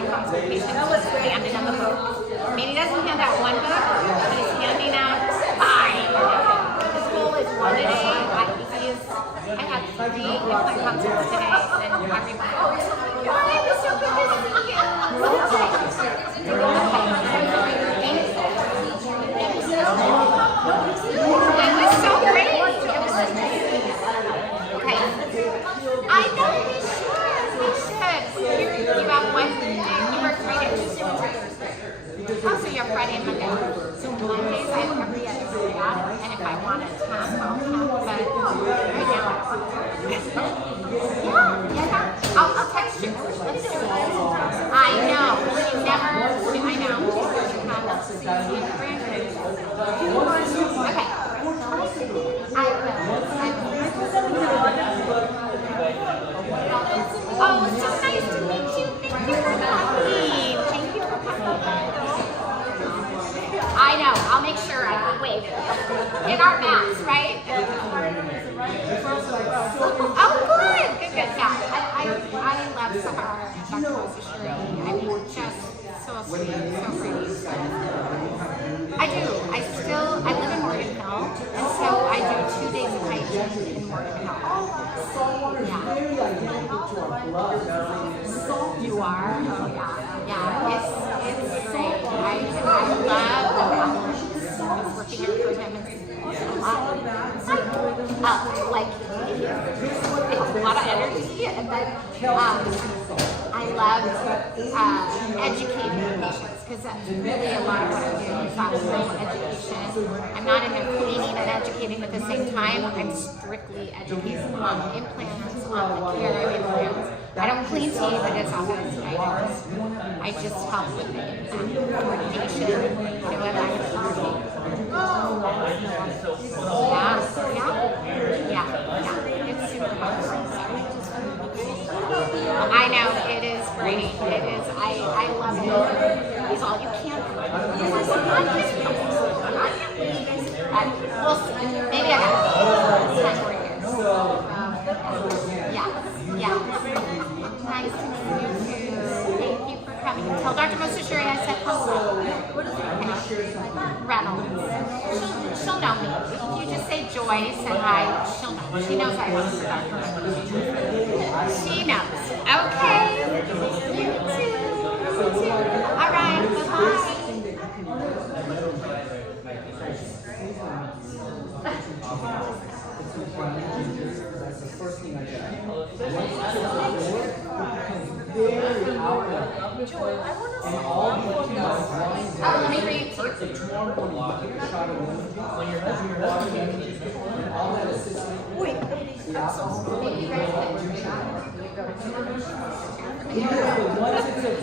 online consultations handed him a book. I mean, he doesn't hand out one book, he's handing out 5. His goal is 1 a day. I had 3 implant consults today, and everybody, oh my God, it was so good to see you. It was so great. It was amazing. Okay. I know we should. You have one day. You work 3 days. Oh, so you have Friday and Monday. So Mondays I have every other day off, and if I want to come, I'll come. But right now, yeah. I'll text you. Let's do it. I know. You never. I know. Okay. I oh, so nice to meet you. Thank you for coming. Thank you for coming. I know. I'll make sure I wave in our masks, right? Oh, good. Good. Yeah. I love Sahara. Dr. Mosashiri. I mean, just so sweet, so pretty. I do. I live in Morgan Hill, and so I do 2 days of hygiene in Morgan Hill. Yeah. You are? Oh, yeah. It's great. I love the balance. I was working for him it's a lot of energy, and then I love educating patients, because that's really a lot of what I'm doing is hospital education. I'm not into cleaning and educating at the same time. I'm strictly educating on implants, on the care of implants. I don't clean teeth, it is office. I just help with the implant coordination, what I was talking. Yeah. It's super fun. I know, it is great. It is. I love it. It's all you can't do. We'll see. Maybe I have 10 more years. Yeah. Nice to meet you too. Thank you for coming. Tell Dr. Mosashiri I said hello. Reynolds. She'll know me. If you just say Joy, say hi, she'll know. She knows I work for Dr. Mosashiri. She knows. Okay. You too. All right. Bye-bye. Let me read to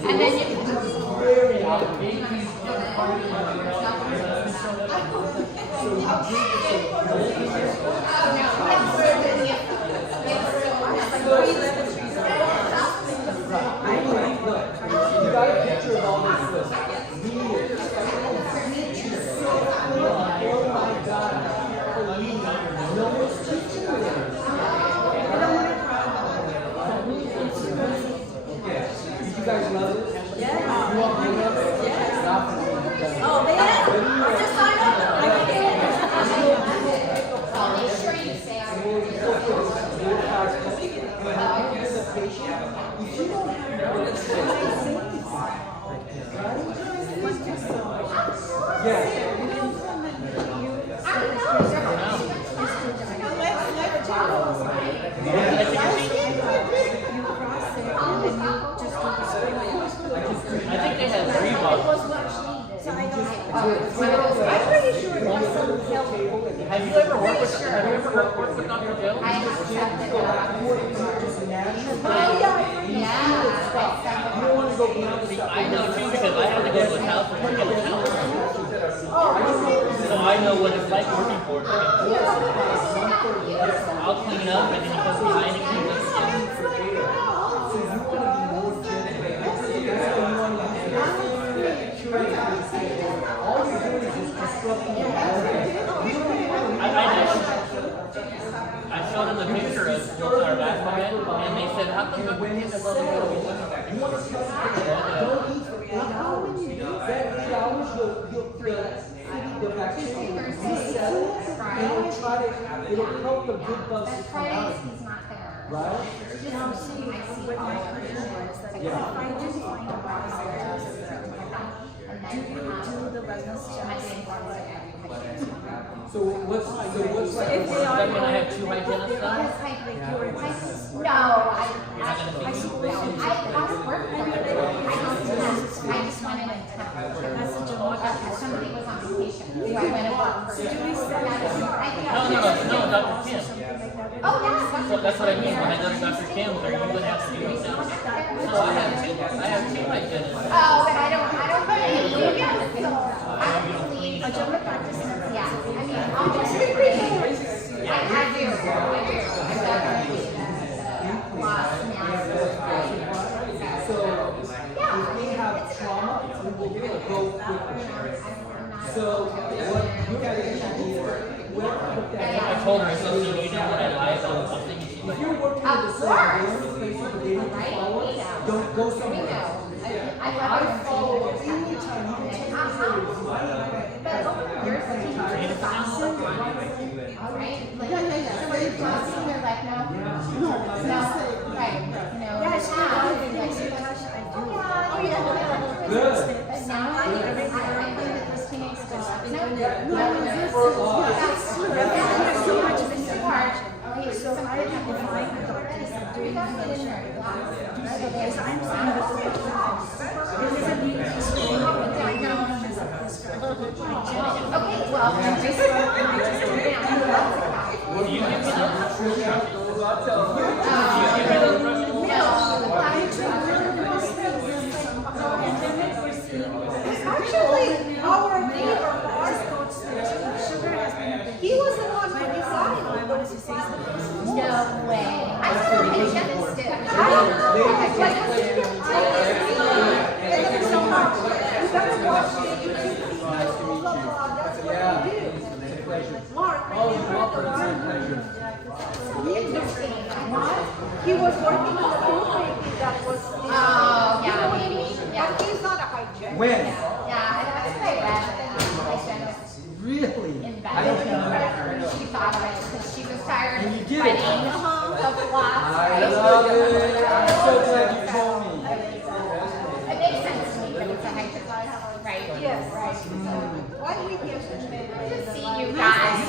and then you got a picture of all this. Oh my God. No one's teaching this. You guys love it? Yeah. You want me to love it? Yeah. Oh, man. I just signed up. I'll make sure you say If you don't have yes. I think they had 3 bottles. I'm pretty sure that's some help. Have you ever worked with Dr. Bill? I accepted that. Oh, yeah. Yeah. You don't want to go beyond the I know too, because I had to go to his house and work at his house. So I know what it's like working for him. I'll clean up and then he goes behind and cleans up. All you're doing is just disrupting the I showed him the picture of our basketball, and they said, how come you're winning the You want to tell people, don't eat for 8 hours. That 8 hours, the bacteria will reset, and it'll help the good bugs to come out. Fridays he's not there. Right? I see all of them. I just find a box And then do the residents So what's like? if they are When I have 2 hygienists done, no, I was working. I just wanted to somebody was on vacation, so I went and worked for no, Dr. Kim. Oh, yeah. So that's what I mean. When I go to Dr. Kim's, are you gonna have to do it now? So I have 2 hygienists. Oh, but I don't believe you. So obviously, yeah. I mean, I'll just I do. I definitely lost So if we have trauma, we will go quicker. So what you gotta do is I told her, I said, so you know what I like about something? She's like, if you're working with the same place that they need to follow, don't go somewhere else. I follow anytime you can take Actually, our neighbor boss, sugar has been, he was the one who decided. I wanted to say something. No way. I still have hygienists do. And then it's so hard. You better watch it. You keep blah, blah, blah. That's what we do. Mark, interesting. He was working on the food baby that was. Oh, yeah, maybe. Yeah. But he's not a hygienist. When? Yeah, that's what I read. Hygienist Really? in I don't know. bed. She thought of it because she was tired And you of did it. fighting of lots. I love it. I'm so glad you told me. It makes sense to me, but it's a hygienist. Right? Yes. Right. Why do we give them Just see you guys.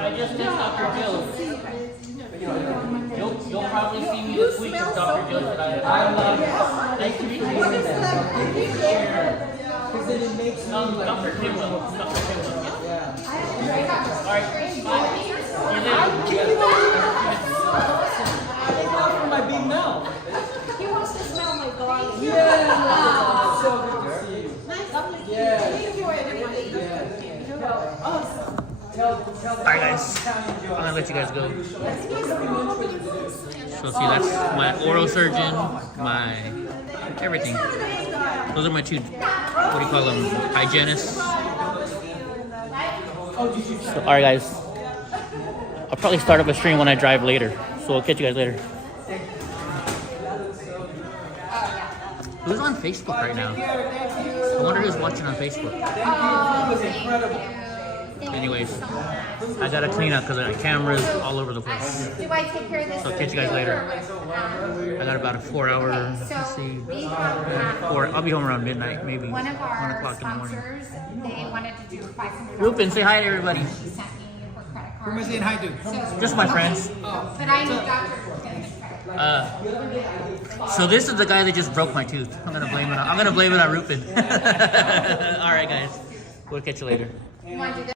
I just missed Dr. Joe's. You'll probably see me this week at Dr. Joe's that I love it. Nice to meet you. Because then it makes me like. Dr. Kim will. Dr. Kim will. Yeah. All right, bye. See you later. For my big mouth. He wants to smell my garlic. Yeah. So good to see you. Nice. Yeah. Thank you, everybody. Yeah. Awesome. Alright guys, I'm gonna let you guys go. So see, that's my oral surgeon, my everything. Those are my 2, what do you call them, hygienists. So, alright guys, I'll probably start up a stream when I drive later. So I'll catch you guys later. Who's on Facebook right now? I wonder who's watching on Facebook. Anyways, I gotta clean up because I got cameras all over the place. Do I take care of this? So I'll catch you guys later. I got about a 4-hour, let's see, I'll be home around midnight, maybe 1 One of our o'clock in the morning. sponsors, they wanted to do $500. Rupin, say hi to everybody. She sent me her credit card. Who am I saying hi to? So, Just my friends. but I knew Dr. was going to credit. So this is the guy that just broke my tooth. I'm gonna blame it on Rupin. All right, guys, we'll catch you later. You want to do this?